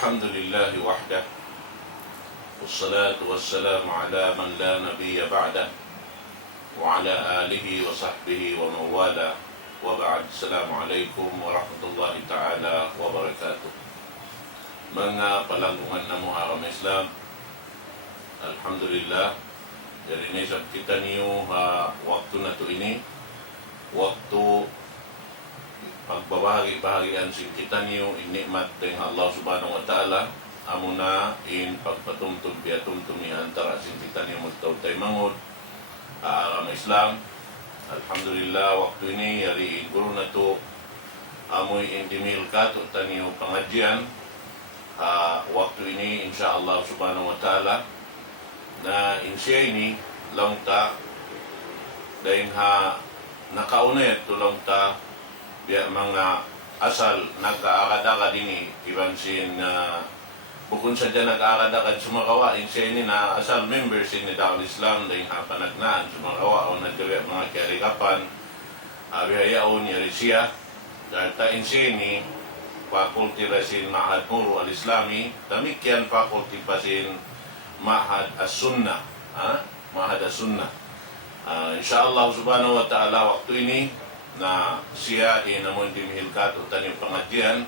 الحمد لله وحده والصلاة والسلام على من لا نبي بعده وعلى آله وصحبه ومن والاه وبعد. السلام عليكم ورحمة الله تعالى وبركاته. Mga palangkungan na mga Islam, Alhamdulillah, dari nisab kita niyo waktu na to ini, waktu pagbabahagi-bahagian sin kita niyo inikmat dengan Allah Subhanahu wa Ta'ala, amuna in pagpatumtum piatumtumi antara sin kita niyo magtautay mangod alam Islam. Alhamdulillah, waktu ini yari guru na to amoy indimil kato taniyo pengajian. Waktu ini insyaallah Subhanahu wa Ta'ala na insya ini lang ta dahil nakauna ito lang ta biya mga asal nagkaagad-agad ini ibansin bukod sa dyan nag-agad-agad sumakawa insya ini na asal members ini Dawal Islam dahil panagnaan sumakawa o nagkawi mga kiarikapan bihayaon yari siya dahil ta insya ini fakulti rasin Ma'had Nurul Al-Islami, demikian fakulti pasin Ma'had As-Sunnah, Ma'had As-Sunnah. Insyaallah Subhanahu wa Ta'ala waktu ini na siya namun dimihilkat utan yung pengajian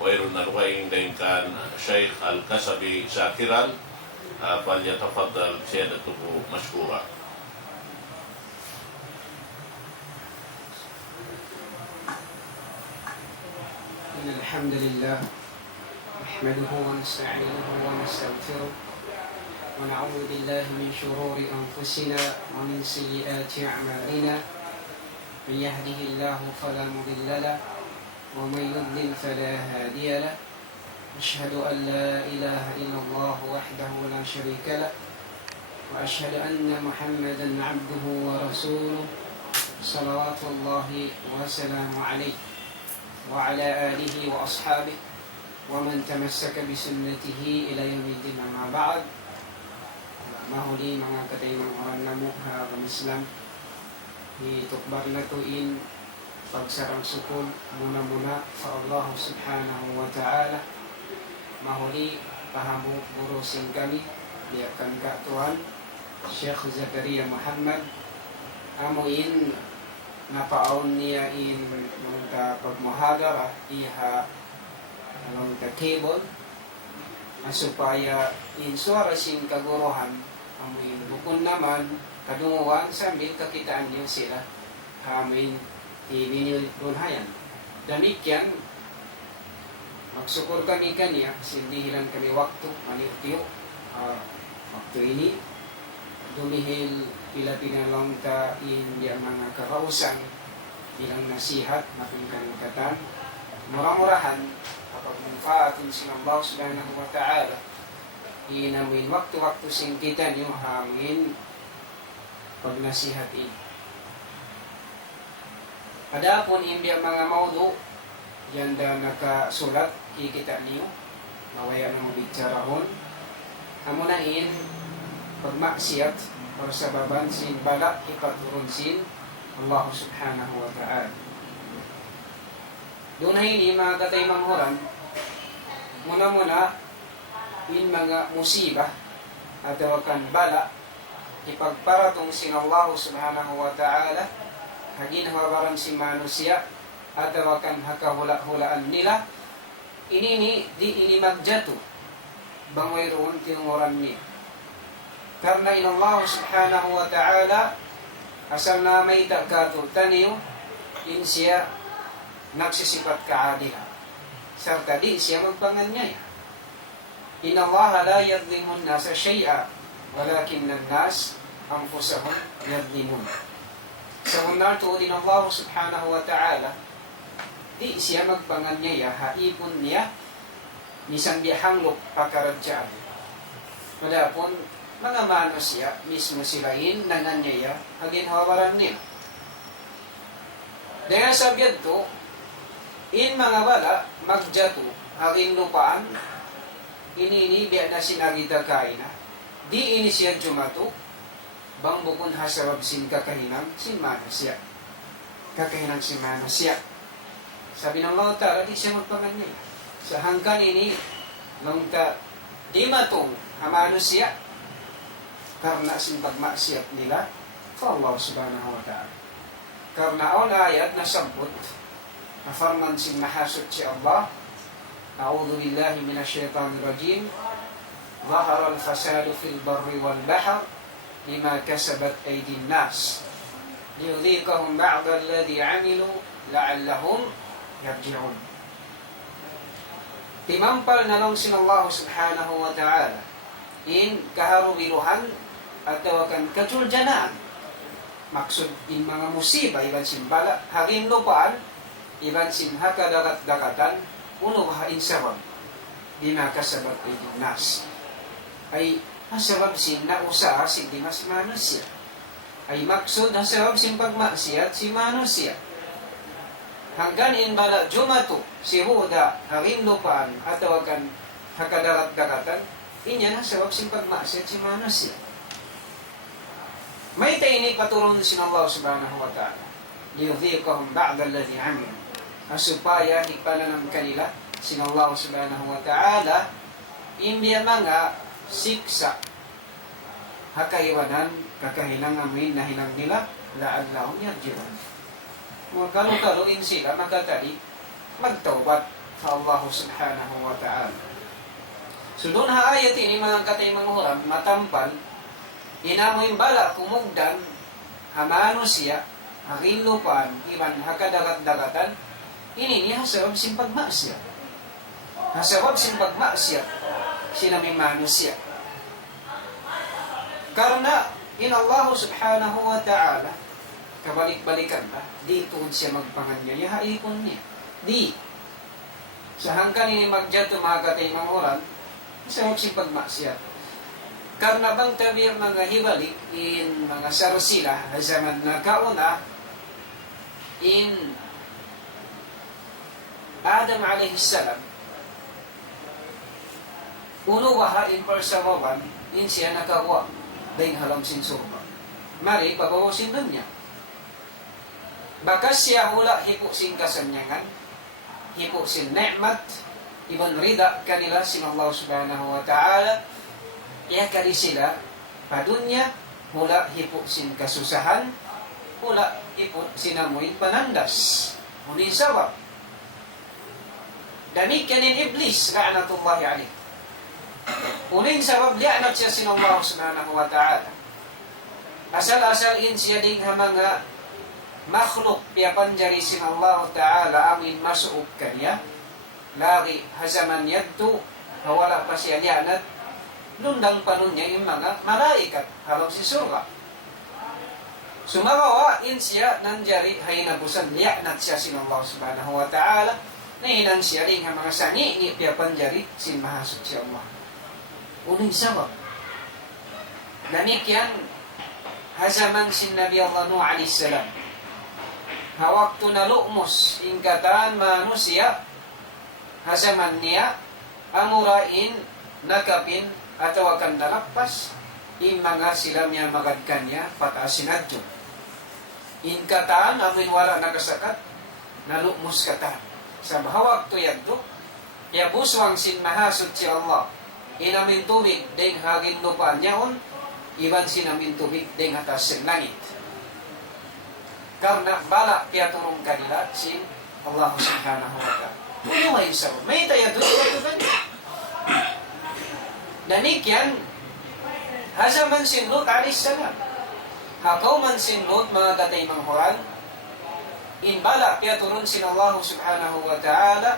wairun naluhaing daingkan Syekh Al-Kasabi Syakiran falyatafaddal siyadatuhu mashkura. الحمد لله نحمده ونستعينه ونستغفره ونعوذ بالله من شرور أنفسنا ومن سيئات أعمالنا. من يهده الله فلا مضل له ومن يضلل فلا هادي له. أشهد أن لا إله إلا الله وحده لا شريك له وأشهد أن محمدا عبده ورسوله صلوات الله وسلامه عليه وعلى آله وأصحابه ومن تمسك بسنته إلى يوم الدين. أما بعد, mahuli mga kataymang orang na mukha ng Islam, itukbar na tuin pagsarang sukul muna-muna sa Allah Subhanahu wa Ta'ala. Mahuli pahamu burusin kami diakan katuan Syekh Zakaria Muhammad amuin napaon niya in mga pagmuhadara iha mga cable supaya in suarasin kaguruhan amin bukun naman kadunguan sambil kakitaan niyo sila amin ibinilunhayan. Demikian magsyukur kami kanya sindihilan kami waktu manitiyo waktu ini dumihil pila-pinalang ta in mga kakausan bilang nasihat mating kanukatan murah-murahan kapag manfaatin sin Allah Subhanahu wa Ta'ala inamin waktu-waktu sing kita niyo hangin pag nasihat ini. Adapun hindi mga maudu yanda nakasulat kikita niyo mawaya na mabicarahon amunain pagmaksiyat o sababan sin balak ipaturun sin Allah Subhanahu wa Ta'ala. Doon ini mga kataymang horan, muna-muna in mga musibah at kan bala ipagparatong sin Allah Subhanahu wa Ta'ala hagin hawaran si manusia at kan hakahula-hulaan nila ini di magjato bangoy roon tinunguran niya. Karena Allah Subhanahu wa Ta'ala asal na may tagkatutan niyo in siya nagsisipat kaadilan serta di siya magpanganyaya. Inna Allah la yadlimun nasa syai'a walakin nas anfusahum yadlimun. Sa unar tuudin Allah Subhanahu wa Ta'ala di siya magpanganyaya haipon niya misang bihanglok pakaradjaan. Madapon mga manusia mismo silain nananyaya hagin hawaran niya. Dahil sabiad to, in mga bala magjato haging lupaan ini biya na sinarita kaina di ini siya jumato bang bukon hasarab sin kakahinang sin manusia kakahinang sin manusia. Sabi ng Allah Ta'ala di siya magpanganyaya. Sa hanggan ini nung di matong manusia karena sin pagmaksiyat nila sa Allah subhanahu wa ta'ala. Karena on ayat nasabot na farman sin mahasud si Allah, a'udhu billahi minasyaitanir rajim, ظهر الفساد في البر والبحر بما كسبت أيدي الناس ليذيقهم بعض الذي عملوا لعلهم يرجعون. Timampal na lang sin Allah subhanahu wa ta'ala in kaharubiluhan atau kan kacurjanaan. Maksud in mga musibah iban sin bala hagin lupaan iban sin hakadagat-dagatan uno hain sabab bima kasabat aydin nas. Ay hasabab sin na usaha sin dimas manusia. Ay maksud hasabab sin pagmaksiat si manusia. Hanggang in bala jumatu si huda harin lupaan atau akan hakadarat-dakatan inya hasabab sin pagmaksiat si manusia. May taini paturun sin Allah subhanahu wa ta'ala liyudhiqahum ba'da alladhi amil, supaya ipalanam kanila sin Allah subhanahu wa ta'ala imbiya mga siksa hakaiwanan kakahilang amin na hilang nila la'allahum yarji'un. Magkalukaluin sila magkatali magtawbat sa Allah subhanahu wa ta'ala. So doon ha ayat ini mga katay manghuram matampal inamoy bala kumugdan hamano siya hakilupan iban hakadagat-dagatan ini niya hasabab sin pagmaksya. Hasabab sin pagmaksya sinami manusia. Karena in Allah subhanahu wa ta'ala kabalik-balikan ba dito siya magpanganyaya haipon niya di sa hanggang ini magjato mga katay mga oran sa huwag si pagmaksiyat karena bang tabi ang mga hibalik in mga sarosila zaman na kauna in Adam alayhi salam uno waha in persawawan in siya nakawa dahil halam sinsurba mari pabawasin dun niya. Bakas siya hula hipo sin kasanyangan, hipo sin ni'mat, ibon rida kanila sin Allah subhanahu wa ta'ala, iya kali sila padunya hula hipo sin kasusahan, hula hipo sinamoy panandas. Muli sabab. Damikian in iblis la'natullahi alayh. Uling sabab li'anat siya sin Allah subhanahu wa ta'ala. Asal-asal in siya ding mga makhluk piapan jari sin Allah Ta'ala amin masuk kanya lagi hazaman yadtu hawala pa siya lianat lundang panunya yung mga malaikat halong si surga sumagawa in siya nang jari haynabusan lianat siya sin Allah Subhanahu wa Ta'ala nahinan siya rin mga sangi ni piapan jari sin mahasuk si Allah uling sabab demikian hazaman sin Nabi Allah Nuh alaihi salam hawaktu na lu'mus ingkatan manusia hasaman niya amurain nakapin atau akan nalakpas in mga sila niya magadkan niya pataasin adyo ingkatan amin wala nagasakat na lu'mus katan sa hawaktu yaddo ya buswang sin mahasud si Allah inamin tubig deng hagin lupaan niyaon iban sinamin tubig deng atas sin langit karena bala kaya turun kanila si Allah subhanahu wa ta'ala. Unuhay sa may tayo doon kan. Danikian hazaman sin Lut alayhis salam. Hakaw man sin Lut mga katay manghuran in bala kaya turun sin Allah subhanahu wa ta'ala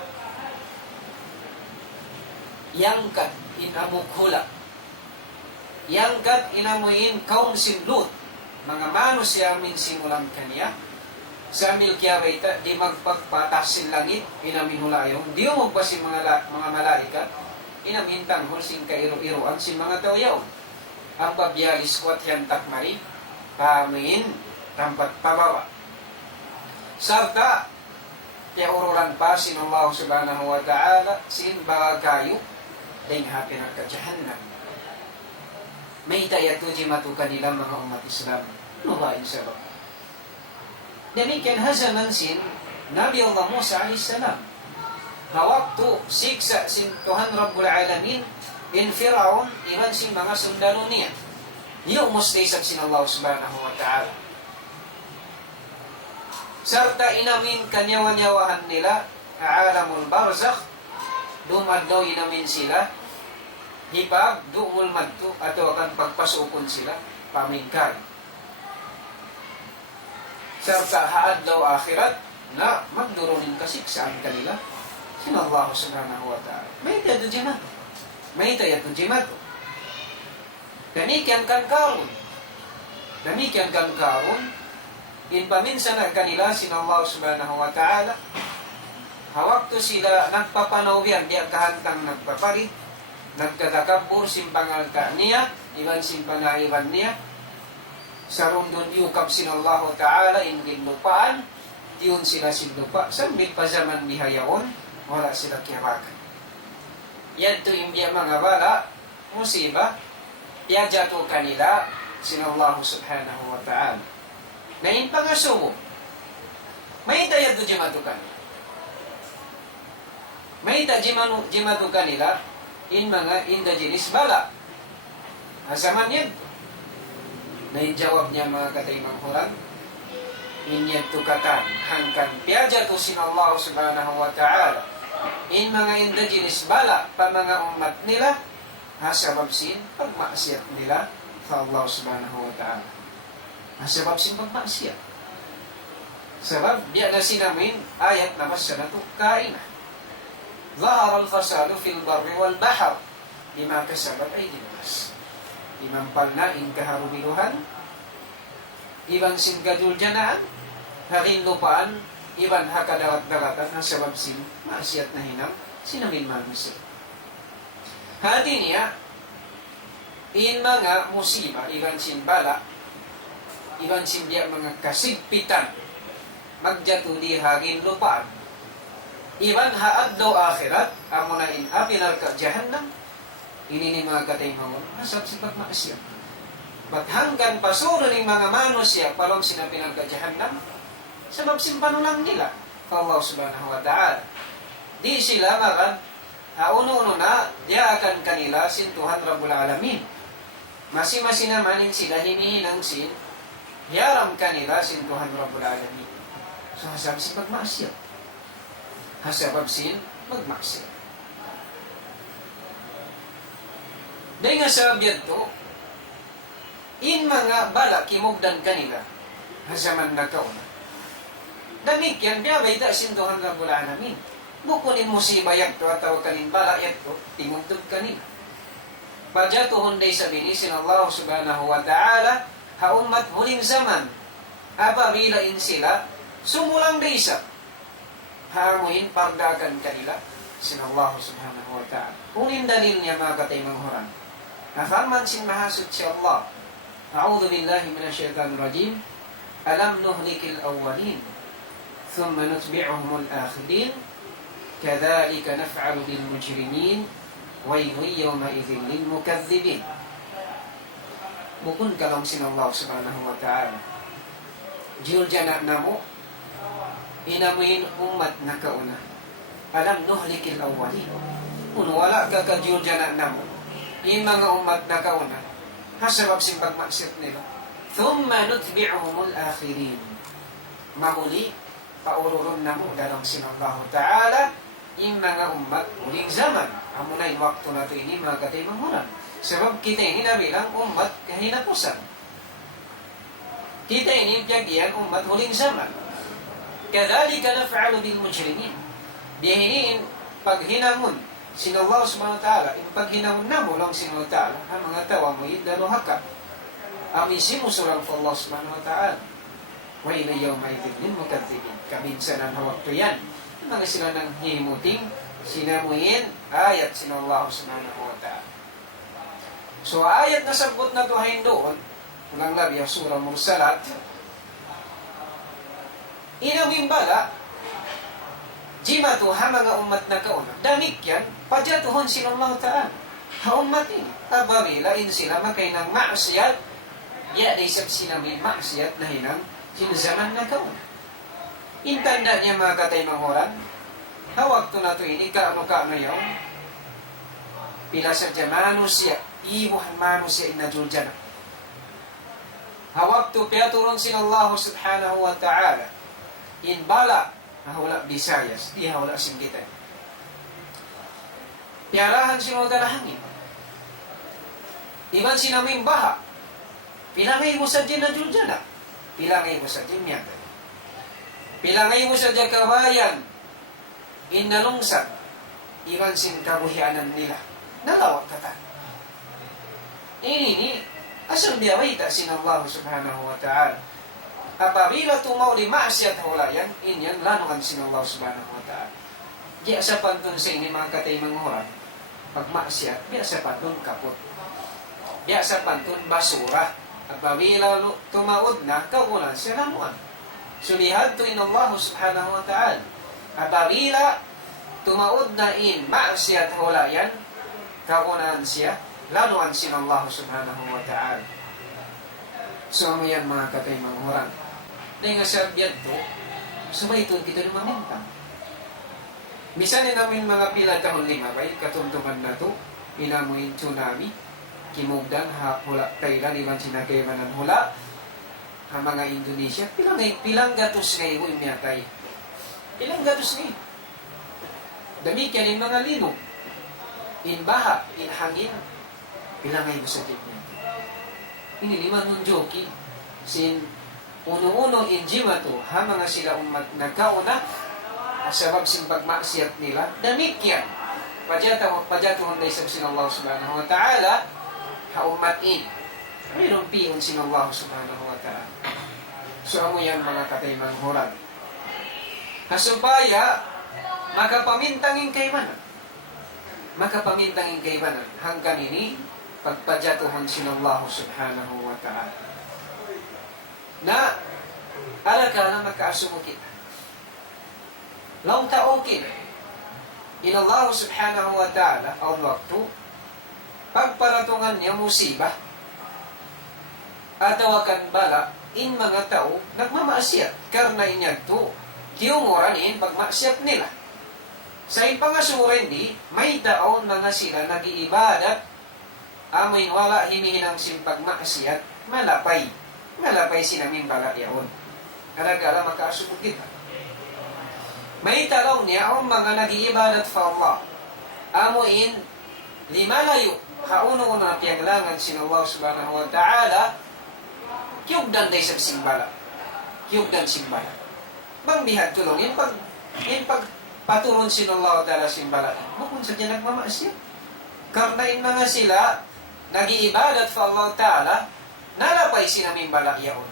yangkat inamukhula yangkat inamuin kaum sin Lut mga manusia min simulang kanya sambil kiyawaita di magpagpatasin langit inaminhulayo di umagpasin mga malaikat inamintang hulsing kairo-iroan si mga tawayaw ang pagyalis kwat yan takmari pamin tampat pabawa sarta tiaurulan pa sin Allah subhanahu wa ta'ala sin bagakayo ding hapin ang kajahannam may tayatuji matukan nila mga umat Islam nuhain sabab demikian hazaman sin Nabi Allah Musa alaihissalam hawaktu siksa sin Tuhan Rabbul Alamin in Firaun iban sin mga sundalo niya. Yung mustaysab sin Allah subhanahu wa ta'ala. Sarta inamin kanyawan-yawahan nila alamul barzakh, dumaddaw inamin sila, hipag, duumul madto, ato akan pagpasukon sila, pamingkay. Sarta haad daw akhirat, na magdurunin kasiksaan kanila, sinallahu subhanahu wa ta'ala. May tayo jimato. May tayo jimato. Demikian kan karun. Demikian kan karun, in paminsan na kanila, sinallahu subhanahu wa ta'ala, hawak to sila nagpapanawyan, diya kahantang nagpaparit, nagkatakabur, simpangal ka niya, iban simpangaiban niya, sarundon yukab sinallahu ta'ala, in ginlupaan, tiyon sila sinlupa, sambil pa zaman bihayaon, wala sila kirakan. Yan to imbiya mga bala, musiba, yajato kanila, sinallahu subhanahu wa ta'ala. Na in pangasumo, may tayad do jimatu kanila. May jimatu kanila, in mga indigenous bala. Asaman yan. Naijawab niya mga kataymang huran, inyat tukatan hangkan piaja to sinallahu subhanahu wa ta'ala in mga indigenous bala pa mga umat nila hasabab sin pagmaksiyat nila sa Allah subhanahu wa ta'ala. Hasabab sin pagmaksiyat. Sabab biya na sinamin ayat na masyanato kaina. Zahar al-fasadu fil barri wal bahar lima kasabab ay dinas. Imampal na in kaharubiluhan ibang sin gadul janaan hakin lupaan, iban hakadarat-daratan na sabab sin maasiyat na hinam, sinamin manusia. Hati niya, in mga musiba, iban sin bala, iban sin biya mga kasigpitan, magjatuli hakin lupaan, iban haad daw akhirat, amo na in apinar ka jahannam, ini ni mga katay mawon, nasab si pagmaasiyat. Baghanggan pasuro ng mga manusia, palong sinapinag ka jahannam, sabab simpanulang nila Allah subhanahu wa ta'ala. Di sila makan uno-uno na diya akan kanila sin Tuhan Rabbul Alamin. Masi-masi namanin sila hinihinang sin hiyaram kanila sin Tuhan Rabbul Alamin. So hasabab sin magmaksiyat. Hasabab sin magmaksiyat. Dahil nga sabab to, in mga bala kimugdan kanila hasaman na kauna. Demikian dia beda sin Tuhan Rabbul Alamin. Bukunin musibah yak to atau kanin bala yak to tingugtog kanina. Pajatuhon day sabini sin Allah subhanahu wa ta'ala ha umat huling zaman. Apabila in sila sumulang daysa. Hanguin pardagan kanila sin Allah subhanahu wa ta'ala. Unin dalil niya mga kataymang huran. Nafarman sin mahasud si Allah. A'udhu billahi minasyaitanir rajim. Alam nuhlikil awwalin. ثم نتبعهم الآخرين كذلك نفعل بالمجرمين ويل يومئذ للمكذبين. Bukun kalam sin Allah subhanahu wa ta'ala. Jul jana namo inamuin umat na kauna. Alam nuhlikil awwalin. Kung wala ka jul jana namo in mga umat na kauna hasabab sin pagmaksiyat nila. Thumma nutbi'uhumul akhirin. Mahuli paururun na mo dalam sinallahu ta'ala in mga umat uling zaman. Amo na yung waktu na ito ini mga kataymang huran. Sebab kita ini na bilang umat kahinapusan. Kita ini biyagyan umat uling zaman. Kadhalika naf'alu bil mujrimin. Dihiniin paghinamon sinallahu subhanahu wa ta'ala. In paghinamon na mo lang sinallahu ta'ala ang mga tawa mo yung daluhaka. Amisi mo sulang for Allah subhanahu wa ta'ala. Wa ila yawmaidin lil mukadzibin. Kabinsanan na waktu yan. Mga sila nang himuting sinamuin ayat sinallahu subhanahu wa ta'ala. So ayat na sagot na tuhain doon, ulang labi ang surah Mursalat, inawimbala jimatu ha mga umat na kauna. Damikyan, pajatuhon sinallahu ta'ala. Ha umat ini, abarilain sila makay ng maasiyat, ya naisap sinamin maasiyat na hinang zaman na kauna. Intanda niya mga kataymang huran, Hawak to na to ini kaano yaw. Pila sa manusia, ibuhan manusia inajurjana. Hawak to piaturon sin Allah subhanahu wa ta'ala. In bala, hawala Bisayas, di hawala singgitan. Piarahan sinodara hangin. Iban sinaming baha. Pilangay mo sa dyan na Jurjana. Pilangay mo sa dyan yata. Pilangay mo sa dyan kawayan. Inalungsan. Iban sin kabuhianan nila. Nalawag kata. Ini asal biyawaita sin Allah subhanahu wa ta'ala. Apabila tumaw di maksiat hulayan, inyan lanungan sin Allah subhanahu wa ta'ala. Di asapan dun sa ini mga katay manguran. Pag maksiat, di asapan dun kapot. Biasa pantun basura. Apabila tumaod na, kaunan siya lamuan. Sulihad to in Allah subhanahu wa ta'ala. Apabila tumaod na in maksiat hulayan, kaunan siya, lanuan sin Allah subhanahu wa ta'ala. So, ano yan mga katay manghurang? Dahil nga sa biyad to, sumaytun kita ng mamintang. Misan namin mga pila tahon lima, katuntungan na to, inamuin tsunami, kimugdan ha hula Thailand iban sinagaymanan hula ha mga Indonesia pilang gatos ngayon imyatay pilang gatos ngayon damikian in mga linog in baha in hangin pilang ngayon sa tignan ini liman nun joki sin uno-uno in jimato ha mga sila umat nagkauna sabab sin pagmaksiyat nila damikian pajatuhon day sa sin Allah subhanahu wa ta'ala haumatin. Mayroong piyon sin Allah subhanahu wa ta'ala. So, amo yan mga katay manghurag. Hasupaya, makapamintangin kaymanan. Makapamintangin kaymanan. Hanggang ini, pagpajatuhan sin Allah subhanahu wa ta'ala. Na, alaka na makaasumukit. Law ta'ukin. In Allah subhanahu wa ta'ala, ang waktu, pagparatungan niya musibah at awakan bala in mga tao nagmamasyat karna inya to kiumuran in pagmasyat nila sa ipangasuran di may taon mga sila nag-iibadat amoy wala himihinang simpagmasyat malapay sinaming bala yaon karagala makaasubog kita may talaw niya ang mga nag-iibadat fa Allah amoin limalayo hauno na piyaglangan sin Allah subhanahu wa ta'ala kiyugdan day sa simbala kiyugdan simbala bang bihag tulong yung pagpaturon sin Allah ta'ala simbala bukun sa dyan nagmamasya karna in mga sila nag-iibadat fa Allah ta'ala nalapay sinaming bala yaon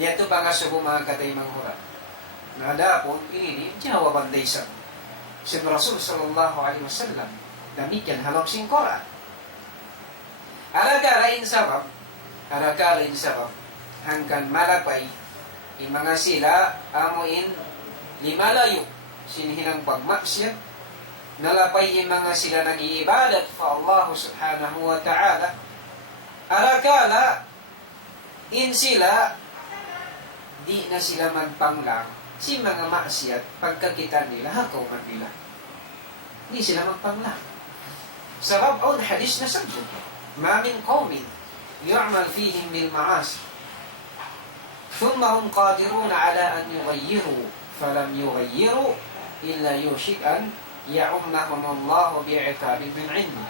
yato ba nga subo mga katay manghura nadapon ini jawaban day sa sin Rasul sallallahu alaihi wasallam damikian halap sing Quran. Aragalain sabab hanggang malapay in mga sila amuin limalayo sinihinang pagmaksyan nalapay in mga sila nag-iibadat fa Allah subhanahu wa ta'ala aragala in sila di na sila magpanglang si mga maksiyat pagkakita nila hakaw man nila di sila magpanglang سبب أو الحديث نسبه ما من قوم يعمل فيهم بالمعاصي ثم هم قادرون على أن يغيروا فلم يغيروا إلا يوشك أن يعمهم الله بعقاب من عنده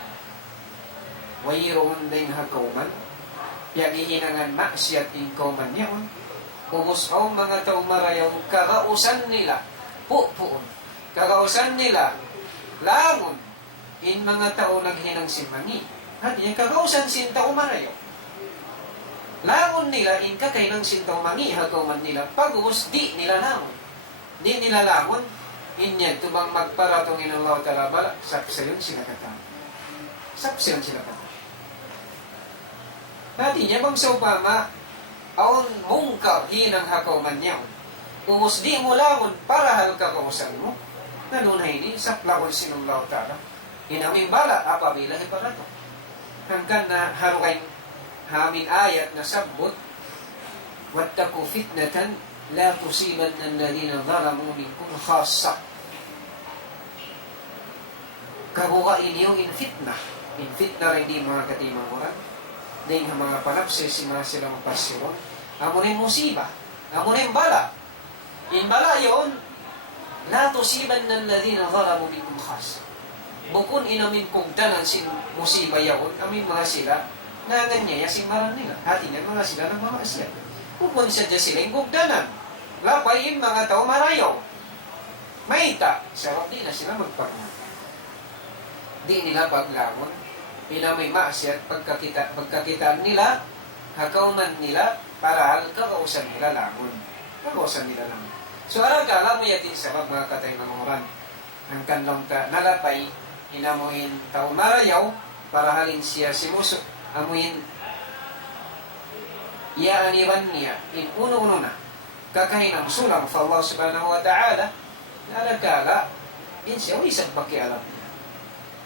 ويرون بينها قوما يجيهن عن مأسية قوما يعون ومسعون من تومر يوم كغاوسن نلا puun kagausan nila langon in mga tao naghinang simangi. Hati niya kagausan sinta umarayo. Langon nila in kakay ng sinta umangi hagauman nila pagus di nila langon. Di nila langon in yan tubang magparatong in Allah ta'ala bala sapsayon sila kata. Sapsayon sila kata. Hati niya bang sa upama aon mungkar hinang hagauman niya. Umus di mo langon para hal kagausan mo. Nanunay ni saplakon sinullahu ta'ala. Inaming bala apabila iparato. Hanggang na harukain hamin ayat na sabot wattaku fitnatan la tusiban alladhina zalamu minkum khassa kaguka inyo in fitna. In fitna rin di mga katimang orang. Dahil ang mga panapsi, sima silang pasyon. Amo rin musiba. Amo rin bala. In bala yun, la tusiban ng ladina zalamu minkum khas. Bukun inamin kugdanan sin musiba yun, amin mga sila, na ganyan, yasing maran nila. Hati nga mga sila ng mga asya. Bukun siya dyan sila yung kugdanan. Lapay yung mga tao marayaw. Maita, sarap di na sila magpagmang. Di nila paglamon, pinamay maasyat pagkakitaan nila, hakauman nila, para kakausan nila lamon. Kakausan nila lamon. So, alam mo yatin sa mga katay ng oran. Ang kanlong nalapay, inamuhin tao marayaw, para halin siya simuso. Amuhin, iaaniwan niya, in uno-uno na, kakahinang sulang sa Allah subhanahu wa ta'ala, nalagala, in siya, o isang pakialam.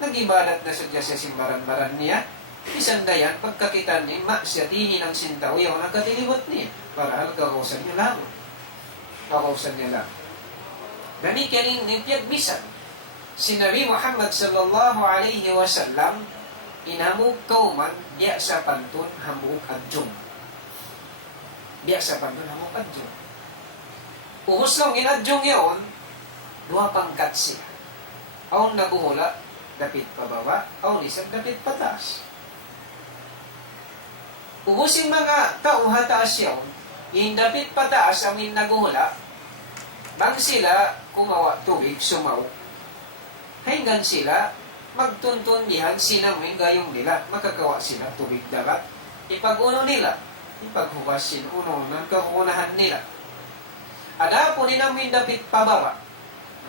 Nag-ibadat na siya sa simbaran-baran niya, isang dayan, pagkakitan niya, masyatihin ang sintaw, yung nakatiliwat niya, para kakausan niya lang. Kakausan niya lang. Dani kanin nitiyag bisan, si Nabi Muhammad sallallahu alaihi wasallam, inamug kauman, diya sa pantun, hambuok adjong. Diya sa pantun, hambuok adjong. Uhos lang inadjong yun, dua pangkat siya. Aon nabuhula, dapit pababa, aon isang dapit pataas. Ubusin mga tao hataas yun, indapit pataas amin naguhula, bang sila kumawa tubig, sumaw, hanggang sila magtuntun dihan sinamin gayong nila, makakawa sila tubig dagat, ipag-uno nila, ipaghubasin uno ng kakunahan nila. Ada po ninamin dapit pababa,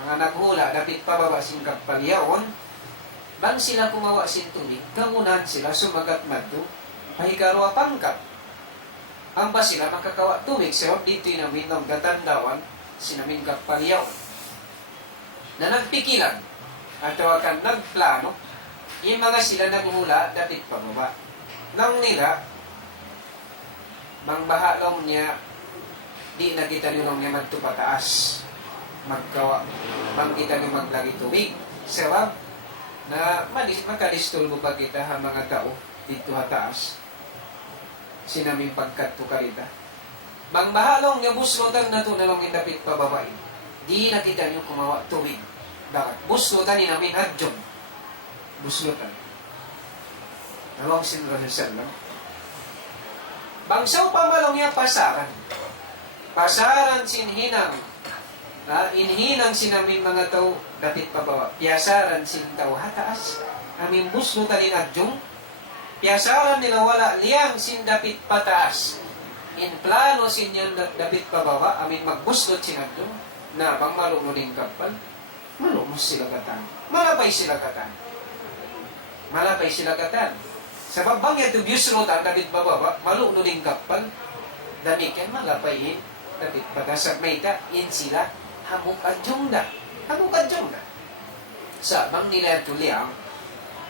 mga naghula dapit pababa singkap palyaon, bang sila kumawa sin tubig, kakunahan sila sumagat madto, pahikarwa pangkat. Ang ba sila makakawa tubig sa dito namin ng gatandawan, sinamin kapalyaw. Na nagpikilan, at tawakan nagplano, yung mga sila naghula, dapit pababa. Nang nila, mangbahalong niya, di nakita nyo nung niya magtupataas. Magkawa, kita nyo maglagi tubig. Sabab, na makadistulbo pa kita ha mga tao, dito hataas. Sinaming pagkat karita. Bang bahalong nga buslotan na ito na lang indapit pababae. Di nakita nyo kumawa tubig. Bakit? Buslotan ni namin adjong. Buslotan. Nawang sinrahan sallam. Bangsaw pamalong niya pasaran. Pasaran sinhinang. Inhinang sinamin mga tao dapit pababa. Piyasaran sin tao hataas. Amin buslotan ni adjong. Piyasaran nila wala liyang sin dapit pataas. In plano sin yan dapit pababa, amin magbuslot sinadto, na bang malununin kapal, malumos sila katan. Malapay sila katan. Malapay sila katan. Sa babang ito buslotan dapit pababa, malununin kapal, damikan malapayin dapit pataas. May ta, in sila, hamuk adjong da. Hamuk adjong da. Sa bang nila ito liyang,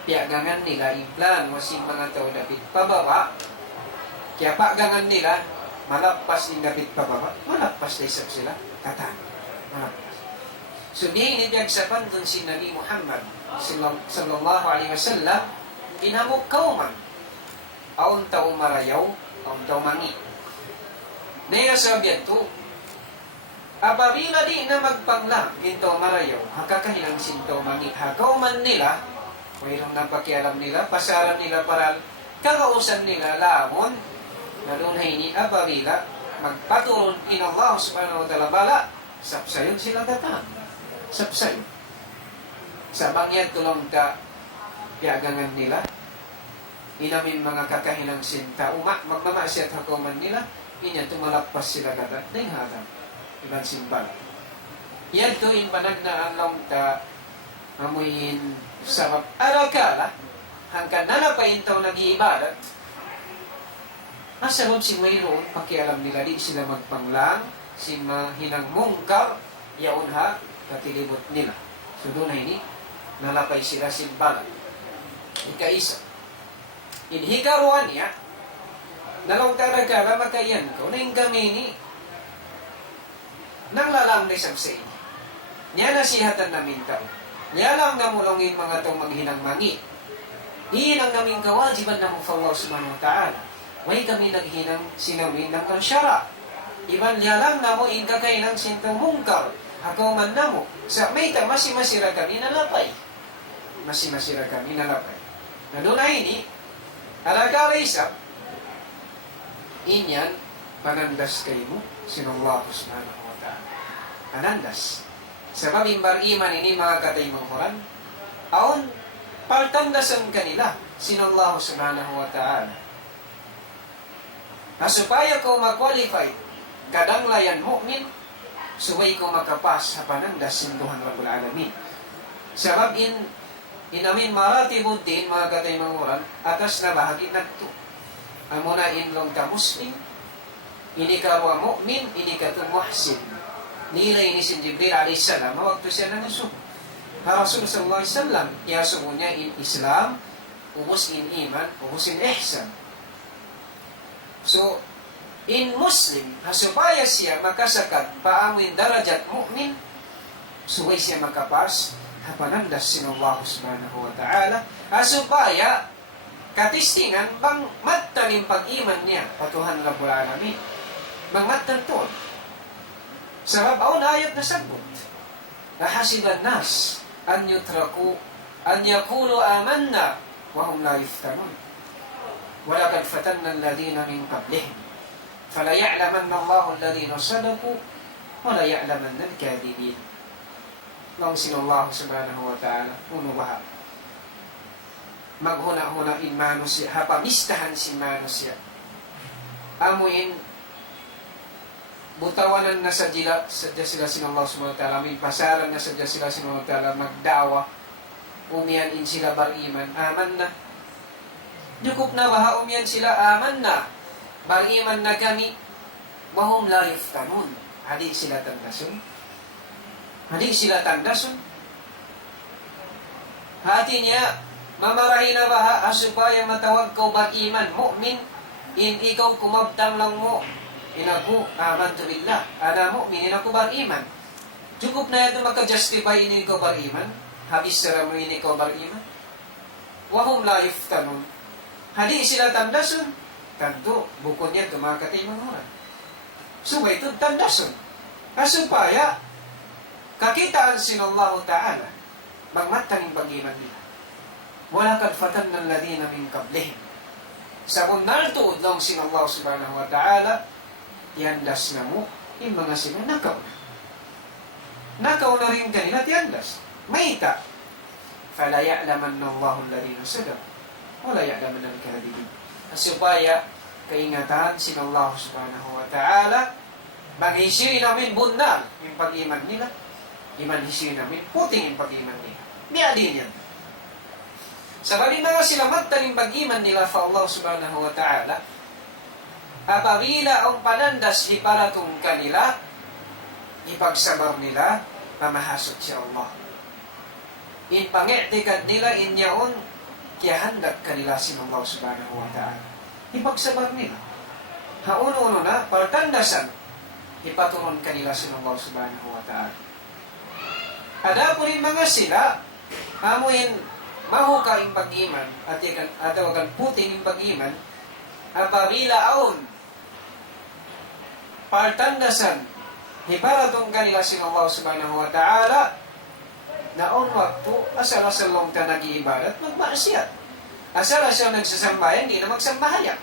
piagangan nila implan wasin mga tao dapit pababa, kaya pagangan nila malappas in dapit pababa, malappas na isap sila katan, malappas. So di inidagsapan dun si Nabi Muhammad sallallahu alaihi wasallam, inamok kauman aon tao marayaw, aon tao mangi. Daya sabi ito, apabila di na magpanglang into marayaw, hakakahinang sinto mangi, hakauman nila, mayroong napakialam nila, pasaran nila para kakausan nila lamon, na doon ni apabila magpaturon in Allah subhanahu wa ta'ala bala, sapsayon sila datang. Sapsayon. Sa bangyad tulong ka piagangan nila, inamin mga kakahinang sinta, magmamasyat hakuman nila, inya tumalakpas sila datang, na hadang, ibang simbala. Yan to in panagnaan lang ta, amuyin sabab arakala hanggang nalapain tao nag-iibadat, nasa loob si mayroon pakialam nila di sila magpanglang, si mahinang mungkar yaon ha katilibot nila. So doon na ini nalapay sila simbalan. Ikaisa inhikaruan niya nalong tarakala makayan ko na yung gamini nang lalang na isang sa inyo niya nasihatan namin tao Nialang na mo lang yung mga itong maghinang mangi. Iyan ang naming kawajiban na sa Allah subhanahu wa ta'ala. May kami naghinang sinamin ng kansyara. Iban nialang na mo ingkakay ng sintong mungkar. Ako man na mo. Sa may ta, masimasira kami nalapay. Masimasira kami nalapay. Nadunay ini, alagara isa, inyan, panandas kayo mo, sinallahu subhanahu wa ta'ala. Panandas. Sebab imbar iman ini mga katay mga Quran, aon, paltandasan kanila, sinallahu subhanahu wa ta'ala. Supaya ko ma-qualify, kadang layan mu'min, suway ko makapas sa panandas sin Tuhan Rabbul Alamin. Sebab inamin maratibun din mga katay mga Quran, atas na bahagi nagto. Amuna inlong ka Muslim, ini ka wa mu'min, ini ka tu muhsin. Nilay ni si Jibril a.s. mawagto siya ng uso. Rasul sallallahu alaihi wasallam, yasumo niya in Islam, ubos in iman, ubos in ihsan. So, in Muslim, supaya siya makasakat paangin darajat mu'min, suway siya makapas, hapanagdas sinallahu subhanahu wa ta'ala, supaya katistingan bang matanim pag-iman niya, patuhan Rabbul Alamin. Bang matanton. Sabab aun ayat na sagot. Nahasiban nas an yutraku an yakulu amanna wa hum la yuftanun. Walaqad fatanna alladhina min qablihim. Fala ya'lamanna Allahu alladhina sadaqu wa la ya'lamanna al-kadhibin. Lang sinallahu subhanahu wa ta'ala uno bahag. Maghuna-huna in manusia, hapamistahan si manusia. Amuin butawanan na sadya sila sinallahu subhanahu wa ta'ala, may pasaran na sadya sila sinallahu ta'ala, magdawa, umiyanin sila bariman, aman na. Yukup na baha umiyan sila, aman na. Bariman na kami, wahum la yuftanun. Hadi sila tandasun. Hadi sila tandasun. Hati niya, mamarahin na baha, supaya matawag kau bag-iman, mu'min, in ikaw kumabtang lang mo, inaku amantu billah, ana mu'min, inaku bag-iman. Cukup na ito maka-justify ini ikaw bag-iman, habis sara mo ini ikaw bag-iman. Wahum la yuftanun. Hadi sila tandasun, tanto, bukod niya tumakatay mga orang. So, ito tandasun. Supaya, kakitaan sinallahu ta'ala, magmatang yung bag-iman nila. Walaqad fatanna alladhina min qablihim. Sa unal tuod lang sinallahu subhanahu wa ta'ala, tiyandas na mo, yung mga sila nakaw na. Nakaw na rin kanila, tiyandas. Maita. Fala ya'lamanna Allahu alladhina sadaq. Wala ya'lamanna al-kadhibin. Supaya, kaingatan sinallahu subhanahu wa ta'ala, mag-isiri namin bunal yung pag-iman nila. Iman-isiri namin, puting yung pag-iman nila. Biya din yan. Sa mga sila magtaning pag-iman nila sa Allah subhanahu wa ta'ala, apabila ang panandas iparatong kanila, ipagsabar nila, mamahasot si Allah. In pangiktikad nila, inyaon, kiyahandak kanila si Allah subhanahu wa ta'ala. Ipagsabar nila. Hauno-uno na, partandasan, ipaturon kanila si Allah subhanahu wa ta'ala. Ada po rin mga sila, amuin, mahuka yung pag-iman, at akan puting yung pag-iman, apabila aon, partandasan, hibaratong kanila si Allah subhanahu wa ta'ala, naon waktu, asal-asal lang ka nag-iibarat, magmaasiyat. Asal-asal nagsasambayan, hindi na magsambahayan.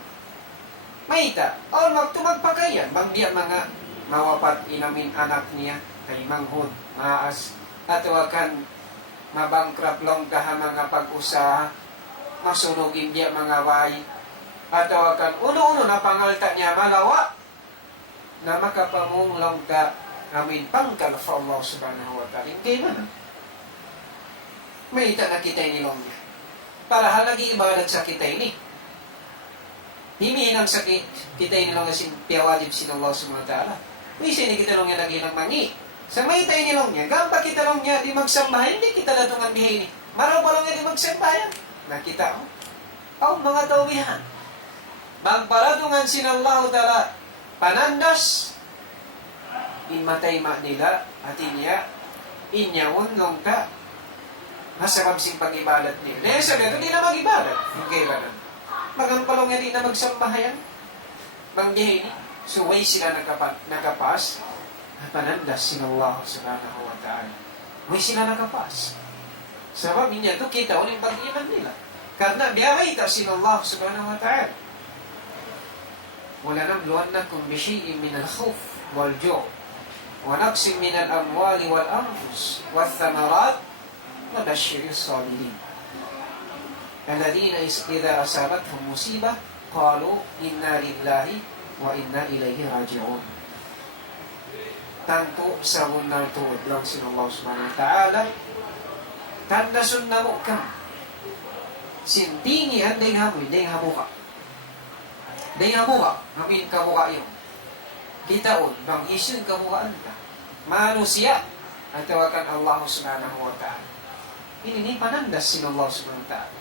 Maita, aon waktu magpakayan, magbiya mga mawapat inamin anak niya, kay manghod, maas, at wakan mabangkrap lang ka mga pag-usaha, masunogin diya mga way, at wakan uno-uno na pangalta niya malawa, na makapamunglang ka amin pangkal sa Allah subhanahu wa ta'ala. Hindi man. May ita na kita nilong niya. Para halagi ibadat sa kita ini. Himihinang sa kita nilong na piyawalib sin Allah subhanahu wa ta'ala. Wisi ni kita nilong niya lagi ng mangi. Sa may ita nilong niya, gamba kita nilong niya di magsambahan, hindi kita latungan bihin ni. Maraw pa lang niya di magsambahan. Nakita mo. Oh, mga tawihan. Magparatungan sin Allah ta'ala panandas, imatay ma nila, at inya, inyawon long ka, Masarap sing pag-ibadat niya. Dahil sabi ito, di na mag-ibadat. Yung kailangan. Magampalong nga di na magsambahayan. Manggihini. So, way sila nakapas. Panandas sin Allah subhanahu wa ta'ala. Way sila nakapas. Sabab niya ito, kita ulit pag-iman nila. Karena biyaway ita sin Allah subhanahu wa ta'ala. وَلَنَبْلُوَنَّكُمْ بِشَيْءٍ مِنَ الْخَوْفِ وَالْجُوعِ وَنَقْصٍ مِنَ الْأَمْوَالِ وَالْأَنْفُسِ وَالثَّمَرَاتِ وَبَشِّرِ الصَّابِرِينَ الَّذِينَ إِذَا أَصَابَتْهُمْ مُصِيبَةٌ قَالُوا إِنَّا لِلَّهِ وَإِنَّا إِلَيْهِ رَاجِعُونَ. Tanto sa munang tuod lang sin Allah subhanahu wa ta'ala, tanda sunna mo ka. Sintingi ang ding hamoy, ding hamuka. Ding hamuka, hamin kamuka yun. Kitaon, bang isyong kamukaan ka. Manusia, ang tawakan Allah subhanahu wa ta'ala. Ini panandas sin Allah subhanahu wa ta'ala.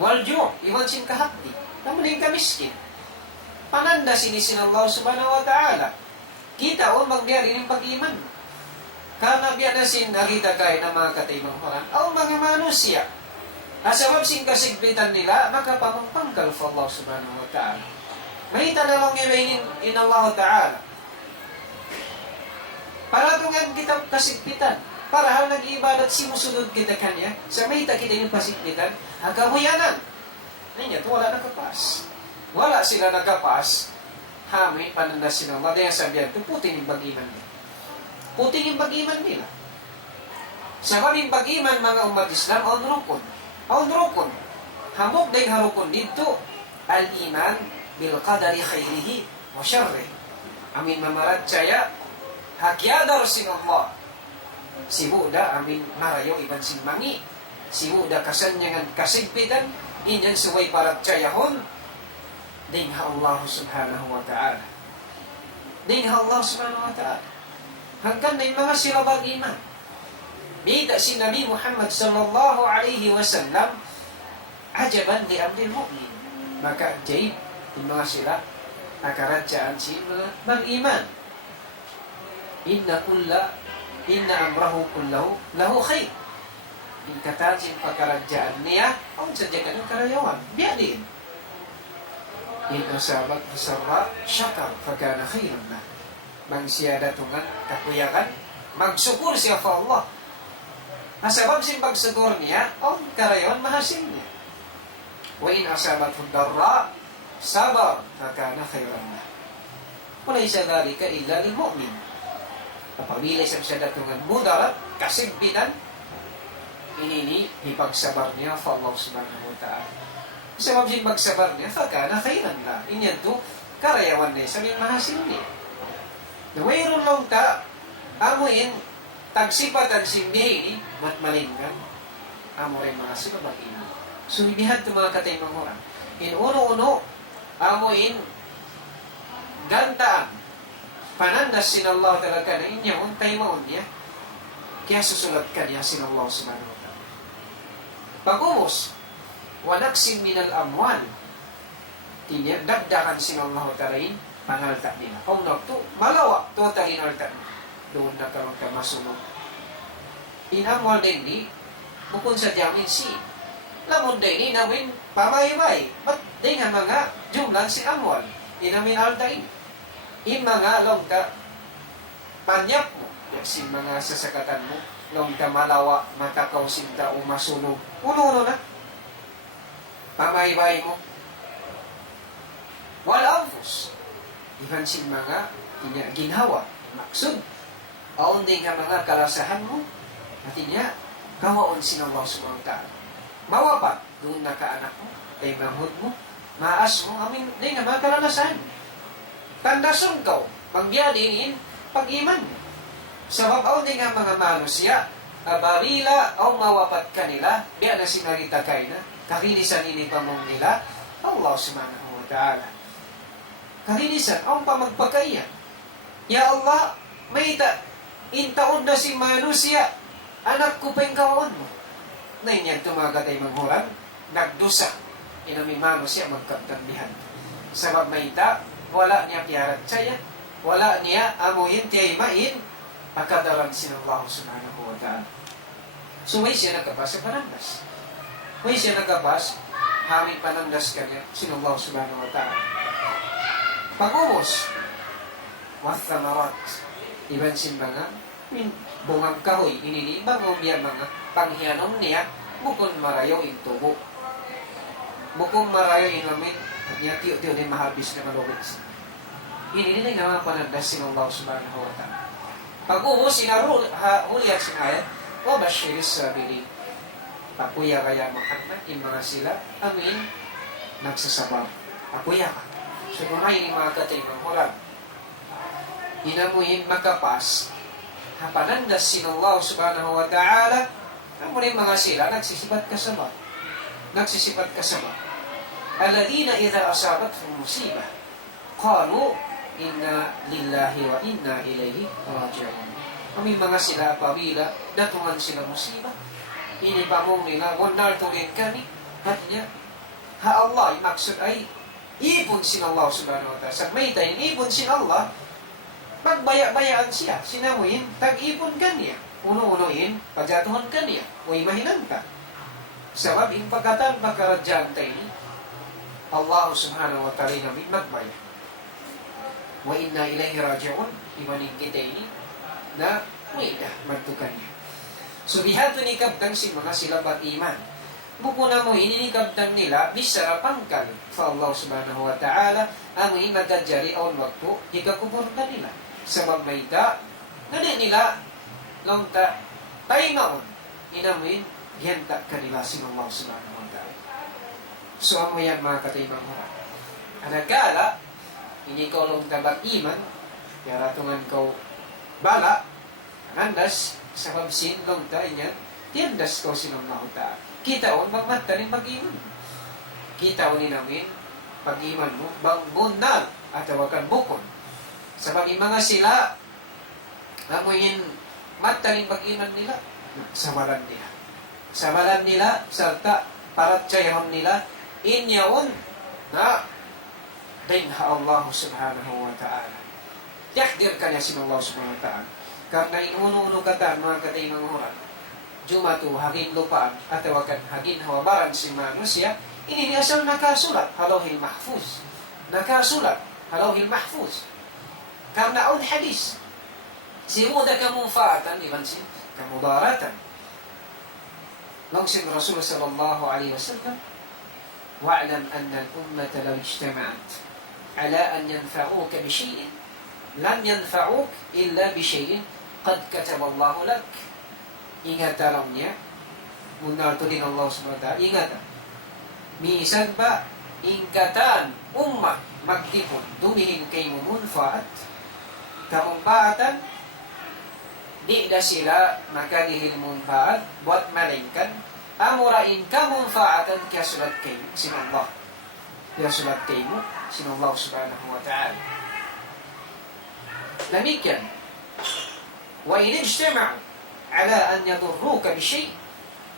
Waljo, iwan sin kahakdi. Namun din ka miskin. Panandas ini sin Allah subhanahu wa ta'ala. Kita o magbiyarin ng pag-iman. Karena biya na sin nakita kayo ng mga kataymang orang o mga manusia. Asabab sin kasigpitan nila, makapamangpangkal fa Allah subhanahu wa ta'ala. May talawang iwainin in Allah ta'ala. Para tungan kita kasigpitan. Para hal nag-ibadat simusunod kita kanya, sa may kita yung kasigpitan, ang kahuyanan. Ngayon, wala nakapas. Wala sila nakapas. Hami, panandas sila. Madaya sabihan ito, putin yung pag-iman nila. Putin yung pag-iman nila. Sa kaming pag-iman, mga umat Islam, on rukun. On rukun. Hamok din harukun dito. Al-iman bil qadari khairihi wa syarri. Amin mamaratsaya. Hakyadar sin Allah. Si Buddha, amin marayo iban sin mangi. Si Buddha kasanyangan kasigpitan. Inyan suway paratsayahon. Dingha Allah subhanahu wa ta'ala. Dingha Allah subhanahu wa ta'ala. Hanggang na yung mga sila bag-iman. Bida si Nabi Muhammad sallallahu alaihi wasallam, ajaban di amril mu'min. Maka jaib yung mga sila, nakaradyaan si bag-iman. Inna amrahu kullahu lahu khair. Yung katajin pagkaradyaan niya, ang sadyakan ng karayawan. Biya din. In asabat sarra syakar fakana khairan lah. Mang siada tungan kakuyakan magsyukur siya fa Allah. Asabab sin pagsyukur niya on karayon mahasin niya. Wa in asabat darra sabar fakana khairan lah. Walaysa dhalika illa lil mu'min. Apabila siya tungan mudarat kasigpitan ini ipagsabar niya fa Allah subhanahu wa ta'ala. Sebab sin magsabar niya, fakana khairan la. Inyan to, karayawan niya sa mga mahasin niya. Nawayroon lang ta, amuin, tagsipatan simbihin, matmalinggan, amo rin mga sinabagin. So, ibihan ito mga kataymang orang. In uno-uno, amuin, gantaan, panandas sin Allah talaga na inya, untay maun niya, kaya susulat ka niya sin Allah subhanahu wa ta'ala. Pag-umos, wanaksin minal amwal. Tinya, dagdakan sin Allah ta'alain, pangalta nila. Kung nakto, malawa, totalin alta. Doon na karoon ka masunod. In amwal din ni, bukod sa jamin si, lamon din ni, nawin, pamayway. Ba't din nga mga jumlang si amwal? Inamin altain. In mga longta, panyap mo. Si mga sasakatan mo, longta malawa, matakaw sinta o masunog. Uno-uno na. Pamaybay mo. Wala anfus. Iban sin mga ginhawa. Maksud. Aon din ka mga kalasahan mo. At niya, kawaon sin Allah subhanahu wa ta'ala. Mawapat. Doon na ka-anak mo. Kay mahod mo. Maas mo. Amin din nga mga kalalasahan. Tandasun ka. Pagbiyadinin. Pag-iman mo. Sabab aon din nga mga manusia. Abarila o mawapat kanila. Biya na sinarita kayo na. Kalinisan ini pamong nila, Allah subhanahu wa ta'ala. Kalinisan, ang pamagpagkaya. Ya Allah, may intaon na si manusia, anak ko pa yung kawan mo. Na inyan tumagatay maghulan, nagdusa, inami manusia magkaptambihan. Sabab may wala niya kiarat saya, wala niya amuhin tiyay main, akadaran sin Allah subhanahu wa ta'ala. So way siya nagkapas sa panandas. Way siya nagkapas, haming panandas kanya, sinullah subhanahu wa ta'ala. Pag-ubos, wathamarat, iban simbangan, bungang kahoy, ininiibang o biya mga panghianom niya, bukon marayo in tubo. Bukong marayo in lamin, niya tiyo-tiyo din mahabis na malugis. Inininig na mga panandas sinullah subhanahu wa ta'ala. Pag-ubos, huliyat sinayat, wa bashiris sabili. Pakuya kaya Muhammad, yung mga sila, amin, nagsasabaw. Pakuya ka. So, kung ay ini mga katimang hulang, inamuhin makapas, hapanandas sinullah subhanahu wa ta'ala, ang muli mga sila, nagsisipat kasama. Nagsisipat kasama. Aladina idha asabat musibah, qalu, inna lillahi wa inna ilayhi raji'un. Kami mga sila apabila natungan sila musibah, inipamong nila, wandar tungin kami, katnya, ha Allah, maksud ay, ipon sin Allah subhanahu wa ta'ala. Sa may tayo, ipon sin Allah, magbaya-bayaan siya, sinamuin, tag-ipon kanya. Uno-unoin, pajatuhan kanya, o imahinan ka. Sabab, yung pagkatan, pagkaradyan tayo, Allah subhanahu wa ta'ala namin magbaya. Wa inna ilayhi raji'un, imanin kita ini, na, wala, magtukan niya. So, bihato ni kabtang si mga sila iman. Buko na mo, ininikabtang nila, bisara pangkal sa Allah subhanahu wa ta'ala, ang inagajari o magpo, ikakubur na nila. Sa magmayda, nadi nila, langta, tayo naon, inamin, yenta kanila si Allah subhanahu wa ta'ala. So, amo yan mga kataymang harap. Anagala, ini ko lang tabak iman, kaya ratungan ko bala, anandas, sa pabsin lang tayo niyan, tiyandas ko sinamang ta'ala. Kita on, magmata rin pag-iman. Kita on namin, pag-iman mo, bang bunal, at tawakan bukon. Sa pag-imanga sila, amoyin, mata rin pag-iman nila, sawalan nila. Sawalan nila, sarta, paratsayahon nila, inyaon, na, dinha Allah subhanahu wa ta'ala. Yakdir ka niya sinullah subhanahu wa ta'ala. Karena inuno-uno kata mga kataymang oran, jumatu hagin lupaan at tawagan hagin hawabaran si manusia, ini asal nakasulat halawhil mahfuz. Nakasulat halawhil mahfuz. Karena on hadis, simuda kamufaatan, ibansin, kamudaratan. Langsing Rasul sallallahu alaihi wasallam, wa'lam anna al-ummata law ijtama'at ala an yanfa'uka bishay'in lam yanfa'uk illa bishay'in qad kataballahu lak. Ingat alam niya, muna ito din Allah subhanahu wa ta'ala, ingat. Minsan ba, ingkatan, ummah, magtipon, dumihin kay mumunfaat, kamumpaatan, di na sila makadihil munfaat, buat malingkan, amurain kamumpaatan kaya sulat kayo, sinallah. Kaya sulat kayo, sinallah subhanahu wa ta'ala. Demikian, wa in ijtama'u ala an yadurruka bisyai'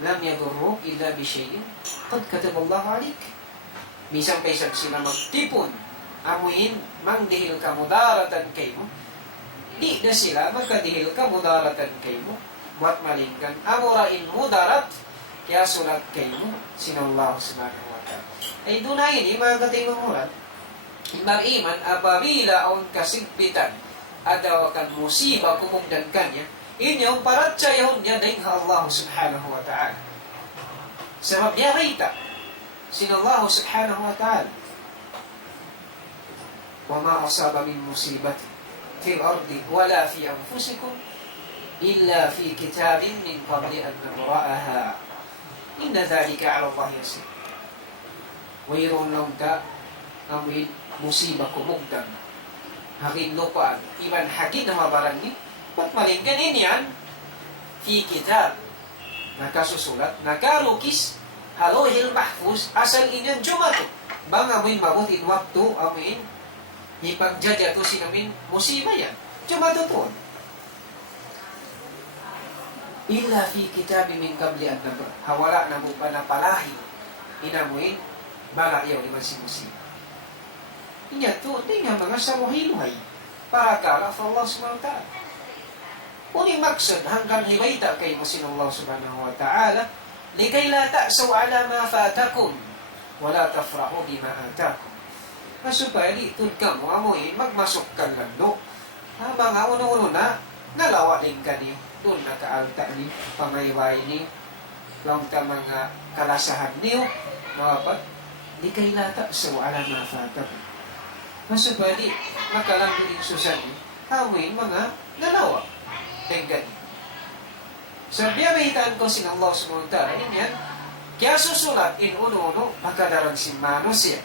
lam yadurruk illa bisyai'in qad kataballahu alik. Minsan pa isang sila magtipon, amuin, mangdihil ka mudaratan kayo, di na sila magkadihil ka mudaratan kayo, buat malingkan, amurain mudarat, kaya sulat kayo, sinallahu subhanahu wa ta'ala. Ay doon na ini, mga katinguran, mag-iman, apabila ang kasigpitan, adawakan musibah kumugdan kanya, inyong paratsayahon niya dahil Allah subhanahu wa ta'ala. Sebab dia kita, sinallahu subhanahu wa ta'ala. Wa ma asaba min musibati fil ardi wala fi anfusikum illa fi kitabin min qabli an nabra'aha. Inna dhalika ala Allah yasir. Wayron lang ka, amin musibah kumugdan. Hakin lupaan, iban hakin na mabarang ni, pag malingkanin yan, fi kitab, nakasusulat, nakalukis, halohil mahfuz, asal inyan jumato. Bang amin mabutin waktu, amin, ipagjajato sinamin, musibah yan. Jumato to. Illa fi kitab min qabli an nabra. Hawala na mo pa na palahi, inamuin, bala yaw iman si musibah. Inya to, hindi nga mga saruhiluhay para kala sa Allah subhanahu wa ta'ala. Uning maksud hanggang hibayta kay mo sinallahu subhanahu wa ta'ala, likay la ta'saw ala ma fatakum, wala tafrahu bima atakum. Masupaya litud ka mo, amoy, magmasok kang lando. Mga uno-uno na, nalawa din ka niyo. Doon nakaalta niyo, pamayway niyo. Lang ta mga kalasahan niyo, mga pag, likay la ta'saw ala ma fatakum. Masupaya di, makalando din susan niyo, amoy, mga nalawa. Tenggan. So, biyabihitaan ko sin Allah subhanahu wa ta'ala, yan, kaya susulat in uno-uno, makadarang simano siya.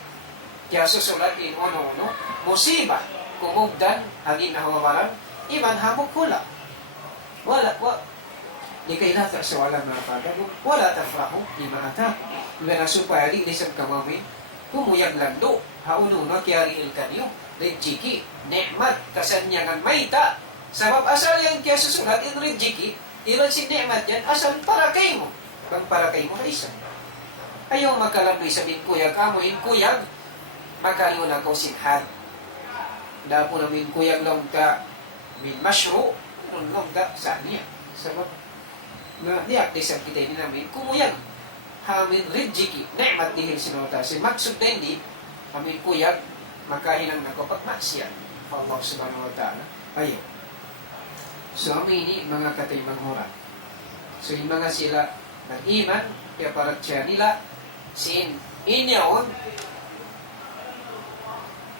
Kaya susulat in uno-uno, musibah, kumugdan, hagin na humamarang, iman hamok hula. Wala, di kayo lahat sa wala mga pagkago, wala tafraho, lima ata. Iba na supaya di lisang kamamin, kumuyag lando, hauno-uno, kaya riil kanyo, rejiki, nekmat, kasanyangan maita. Sabab asal yang kaya susulat in rejiki, ilan si nikmat yan, asal para kayo mo. Bang para kayo mo na isa. Ayaw makalaboy sabihin kuyag, amoin kuyag, makayo na ko sinhan. Dapo namin kuyag lang ka, min masyro, nun lang ka sa niya. Sabab, na niaktisan kita ini namin, kumuyag, hamin rejiki, nikmat dihil sinota. Si maksud din di, amin kuyag, makahinang nakapagmasya. Allah subhanahu wa ta'ala. Ayaw. So, amini mga kataymang horan. So, yung mga sila nag-iman, kaya parang siya nila, sin inyaon,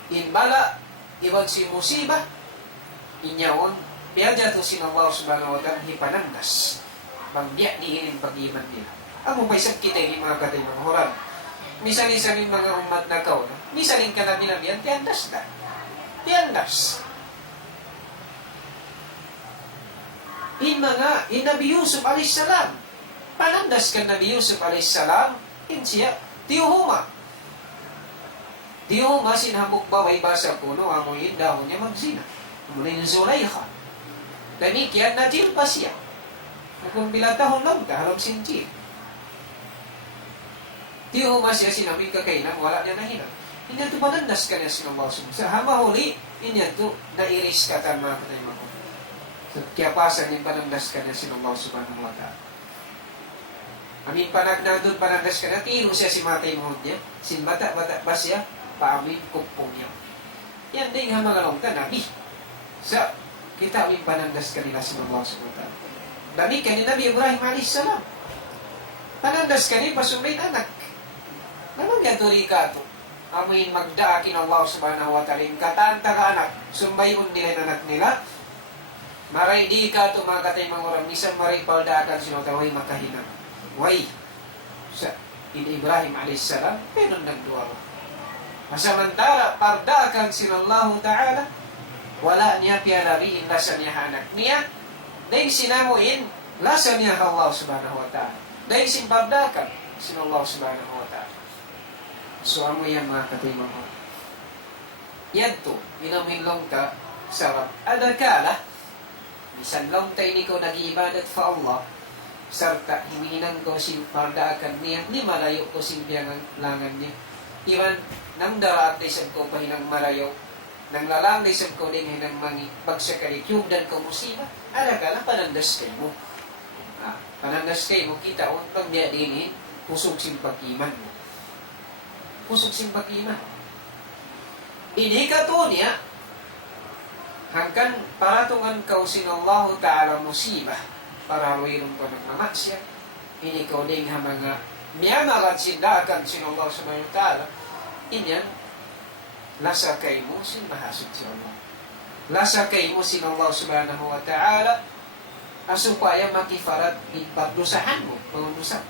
inbala, iwag si musibah, inyaon, piyaja to sinawal subhanahu wa ta'ala, hipanandas, bangbiyak diinin pag-iman nila. Amo ba isang kita yung mga kataymang horan? Misan-isan yung mga umat na kao, misanin ka na binabiyan, tiyandas na. Tiyandas. In Nabi Yusuf alaihissalam, panandas kan Nabi Yusuf alaihissalam, siya, tiyuhuma sinhabok baway basa ko, no, amoyin dahon niya magsina. Muna yung Zulaykha. Demikian, najil pa siya. Kung bila tahon lang, kaharap sinjil. Tiyuhuma siya sinabing kakainan, wala niya nahinang. Inya to panandas ka niya sinabang sa hamahuli, inya to nairis ka tan mga kanay mga. Kaya pasan yung panandas ka na sinumbaw subhanahu wa ta'ala. Amin panagnandun panandas ka na, tiro siya si matay mo niya, sin bata-bata ba siya, paamin kupong niya. Yan din nga mga long ka, nabi. Sa, kita amin panandas ka nila sinumbaw subhanahu wa ta'ala. Dami ka ni Nabi Ibrahim a.s. Panandas ka ni pasumay anak. Naman yan turi ka ito. Amin magdaakin Allah subhanahu wa ta'ala, katanta ka anak, sumbayon nila anak nila, maray di ka ito mga katay mga orang, isang maray paldaakan sinotaway makahinang. Way, sa Ibrahim a.s. pero nagduwa. Masamantala, pardaakan sinallahu ta'ala, wala niya piyalariin, lasa niya anak niya, dahil sinamuin, lasa niya Allah subhanahu wa ta'ala. Dahil simpardaakan sinallahu subhanahu wa ta'ala. So, amo yan mga katay mga orang. Yan to, minaminlong ka, sarap. Adakala, bisan lang tayo ni ko nag-iibadat fa Allah, sarta himihinang ko simpardaakan niya, ni malayo ko simpiyangan langan niya. Iwan, nang daraat isang ko pahinang malayo, nang lalang isang ko din hinang mangi, pagsakalit, yung dan ko musiba, alakala, panandas kayo mo. Panandas kayo mo, kita o, pag niya dinin, pusog simpakiman mo. Pusog simpakiman. Ini ka to niya, hangkan paratungan kau sinallahu ta'ala musibah, para mayroon pa nagmamaksya, ini kau din ha mga miyamalan sindakan sinallahu subhanahu wa ta'ala, inyan, lasa kay mo sinmahasod si Allah. Lasa kay mo sinallahu subhanahu wa ta'ala, asupaya makifarat ipagdusahan mo, pangundusan.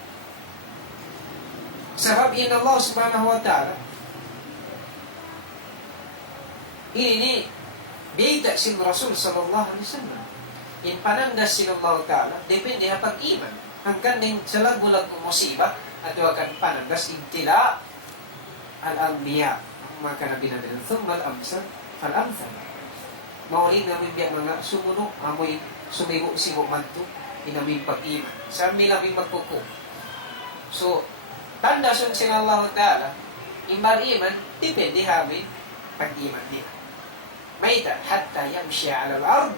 Sabab in Allah subhanahu wa ta'ala, ini biyita sin Rasul sallallahu alaihi wasallam. In panandas sin Allah ta'ala, depende ha pag-iman. Hanggang din sa lagu-lagu musibah, at akan panandas intila al-anbiya. Ang mga kanabinan nila, thumma al-amsal, al-amsal. Mauling namin biya mga sumunok, amoy sumigo-sigo man to, inamin pag-iman. Saan nila may magkuko? So, tandasun sin Allah ta'ala, imar-iman, depende hamin pag-iman nila. Maita, hatta yamsya ala al-ard,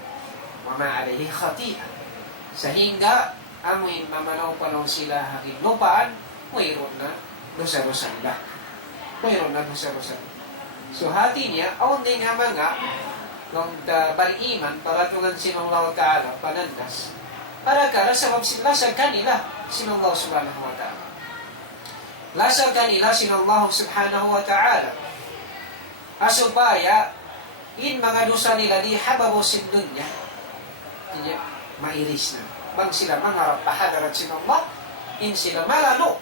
wa ma alayhi khati'ah. Sehingga amoy mamanaw-panaw sila hakin lupaan, mayroon na dosa-dosa nila. Mayroon na dosa-dosa. So hati niya, aon din nga mga nung bariman, paratungan sinullahu ta'ala, panandas, para ka nasabab sila sa kanila, sinullahu subhanahu wa ta'ala. Lasag kanila sinullahu subhanahu wa ta'ala. Asupaya, in mga dosa nila di hababo sindun niya, mairis na. Bang sila mangarap pahadarat sinullah, in sila malano,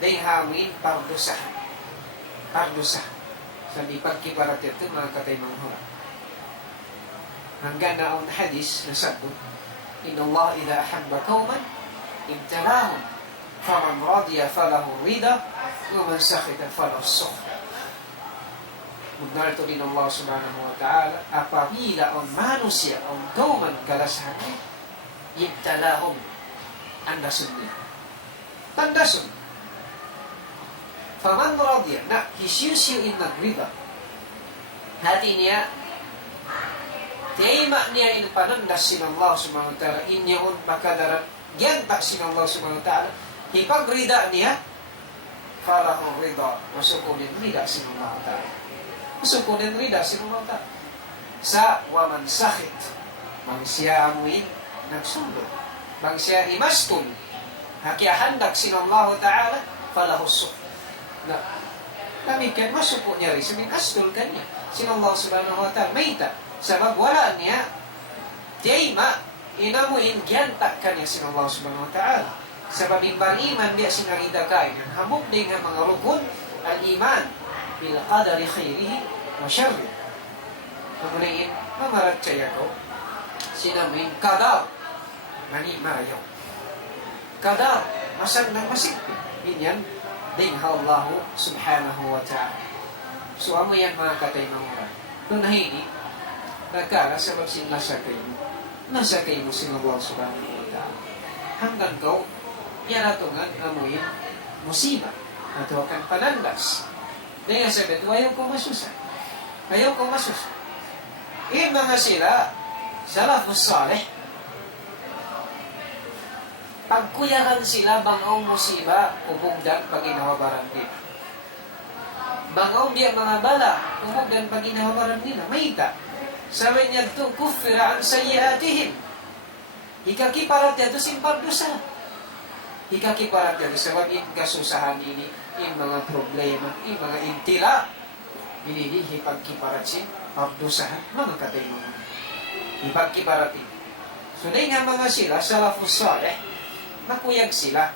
day hangin pardusahan. Pardusahan. Sa ipagkiparat ito, mga katay mga hura. Hanggang naon hadis na sabot, Inna Allah idha ahabba kauman, ibtalahum, faman radiya falahu rida, waman sakhita falahu sukhta. Mudnarto din Allah subhanahu wa ta'ala, apabila ang manusia, ang kauman kalashan, ibtalahum, andasun niya. Tandasun. Faman radiya, na hisyusyo in nagrida. Hati niya, Tiyaima niya in panandas sinallahu subhanahu wa ta'ala, inyaon makadaran, gyanta sinallahu subhanahu wa ta'ala, hipagrida niya, falahu rida, masukunin rida sinallahu ta'ala. Masukunin rida sinallahu ta'ala. Sa waman sakit, mang siya amuin, nagsundo. Mang siya imastun, hakiahandak sinallahu ta'ala, falahu suk. Na, namikan, masuko niya rin, sabihin, astul kanya, sinallahu subhanahu wa ta'ala, maita. Sabab wala niya, tiyaima, inamuin gyanta kanya sin Allah subhanahu wa ta'ala. Sabab iman dia sinarida kain, hamok din nga mga rukun, al-iman, bil qadari khairihi wa syarri. Kemudian, mamarat caya ko, sinamin, kadar, mani marayaw. Kadar, masang nang masik, inyan, din Allah subhanahu wa ta'ala. So, amo yan mga katay mga orang. Nunahini, nagkala sabab nasa kayo mo sinulong subhanahu wa ta'ala. Hanggang kau, yaratungan amuin musiba atau akan panandas. Dengan sabi ito, ayaw ko masusa. Ayaw ko masusa. Yung mga sila, salafus salih, pagkuyahan sila bangaw musiba, ubugdan paginawabaran nila. Bangaw biya mga bala, ubugdan paginawabaran nila. Maita. Sabi niya ito, kufira ang sayiatihim. Hikakiparat niya ito simpar dosa. Hikakiparat niya ito sabab yung kasusahan ini, yung mga problema, yung mga intila. Ini hipagkiparat siya, pagdosahan, mga katay mga. Hipagkiparat ini. So, na nga mga sila, salafus salih, makuyag sila.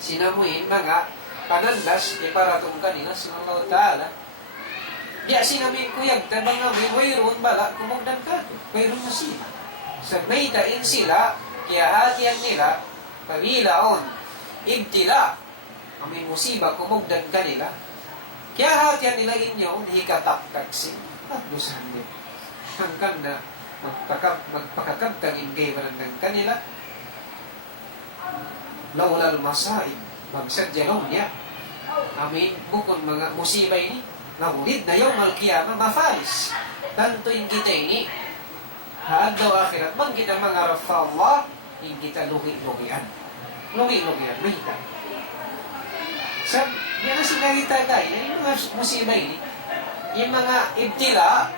Sinamuhin mga panandas, iparatong kanila, sallallahu ta'ala, diya sinamin kuyag, tabang nga mayroon bala, kumugdan ka, mayroon na sila. Sa may tain sila, kaya hatiyan nila, pagilaon, ibtila, amin musiba, kumugdan ka nila, kaya hatiyan nila inyo, hikataktak sin, pagdusahan nila. Hanggang na magpakakabtagin kayo ng kanila, lawlal masaib, magsadyalaw niya, amin, bukon mga musiba ini, nahulid na yung malkiyama mafalis. Tanto yung kita ini, haad daw akhirat, man kita mangarap sa Allah, yung kita luhi-luhian. Luhi-luhian, mahita. Yan ang sinagita tayo, yung mga musiba ini, yung mga ibtila,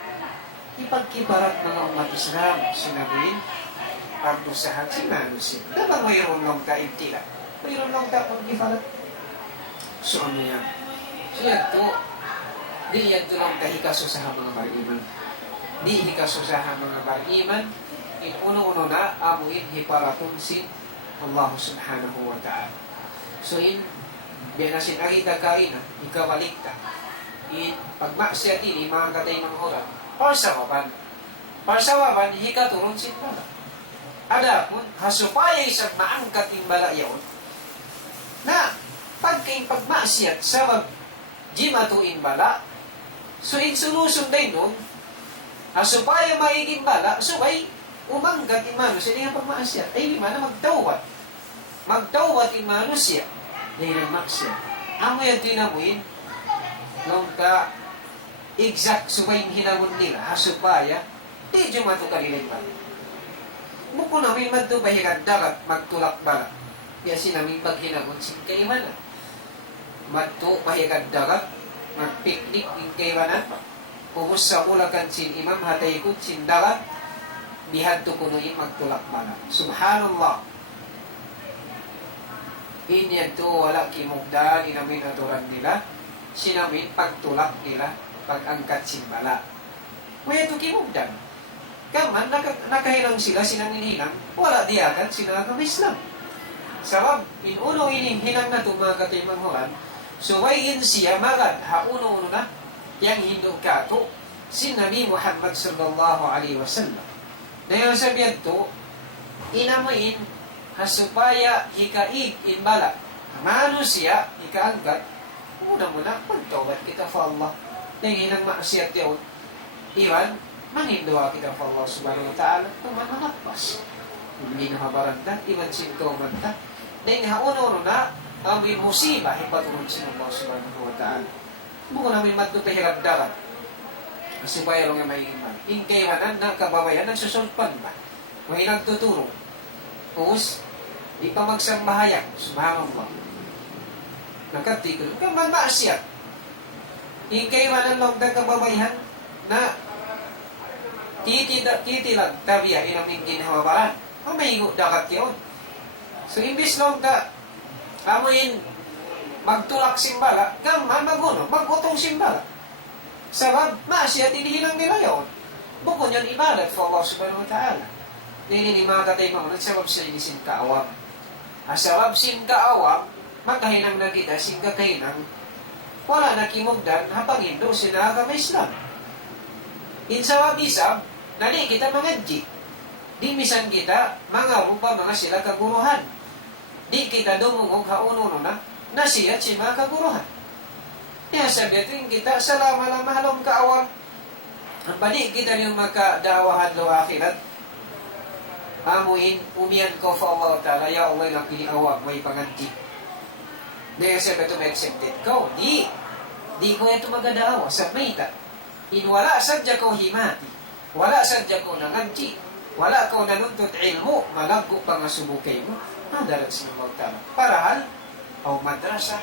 ipagkibarat mga umat Islam, sinabihin, pagdusahan si manusin. Dapat mayroon lang ka ibtila. Mayroon lang ka pagkibarat. So ano yan? So yan to, di yan ito lang kahikasusahan mga bariman. Di hikasusahan mga bariman. In uno-uno na, amuin hiparatun sin Allah subhanahu wa ta'ala. So in, binasin agita kaina, ikabalik ka. In pagmaksiyat ini, mga katay ng oran, parsawaban, hikaturun sin pala. Ada pun, hasupaya isang maangkat yung bala yun, na pagkain pagmaksiyat, sabab jimatuin bala, so in solution din nun, supaya maiging bala, so ay umanggat yung manusia niya pagmaasya. Ay di mana magtawat. Magtawat yung manusia. Dahil ang maksya. Amo yan tinamuin, nung ka exact sumayin hinamon nila, supaya, di jumatu kanila yung bala. Muko namin madtubahigan dagat, magtulak bala. Biasi namin paghinagon sin kaiwanan. Madtubahigan dagat, magpiknik in kaiwanan. Pumus sa ulakan sin imam, hataykot sin dagat, bihadto kunoy magtulak bala. Subhanallah. Inyan to wala kimugdan, inamin aturan nila, sinamin pagtulak nila, pag-angkat simbala. Kaya ito kimugdan. Kaman, nakahinang sila, sinanginhinang, wala diyakan, sinangang Islam. Sabab, inuno hinang na ito mga katimanghuran, suwayin siya magad, hauno-uno na, yang Hindu kato, si Nabi Muhammad sallallahu alaihi wasallam. Dahil sabihan to, inamuin, hasupaya hikaig imbala manusia hikaangkat muna pagtawad kita sa Allah dahil hinang maasiyat yun iwan manghinduwa kita sa Allah subhanahu wa ta'ala tuman manakpas hindi na mabaranda iwan sinto manta dahil hauno na ang musibah ipaturun sin Allah subhanahu wa ta'ala buko namin matupihirap darat hasupaya lang nga may iman ingkaiwanan na kababayan nagsusulpan ba may nagtuturo Pus, di pa magsambahayan. Subhanallah. Nakatikot. Kung magmaasyat. Ikay man ang longtang kababayan na titilag tabiya inamin ginawabaran. Mamahingo dakat yun. So, imbis longta, amoyin magtulak simbala, gaman maguno, magutong simbala. Sabab, maasyat, inihilang nila yun. Bukod yan ibadat for Allah subhanahu wa ta'ala. Nini mga katay mga nagsabab sa inisin kaawam. Asabab sin kaawam, makahinang na kita, sin kakahinang, wala na kimugdan, hapang Hindu, sinaka may Islam. Insawab isab, nani kita mangadji. Di misan kita, mga rupa, mga sila kaguruhan. Di kita dumungog hauno na, nasiyat si mga kaguruhan. Kaya sabihin kita, salama-lama halong kaawam. Ang balik kita yung makadawahan lo akhirat, amuin, umiyan ko sa Allah Ta'ala, ya Allah lang kiniawag, may panganti. Dahil sabi ito may accepted ko. Di ko ito magadawa sa mayta. Wala sadya ko himati. Wala sadya ko nanganti. Wala ko nanuntot ilmo, malaggo pa nga subukay mo. Madalag sa Allah Ta'ala. Parahal, o madrasa,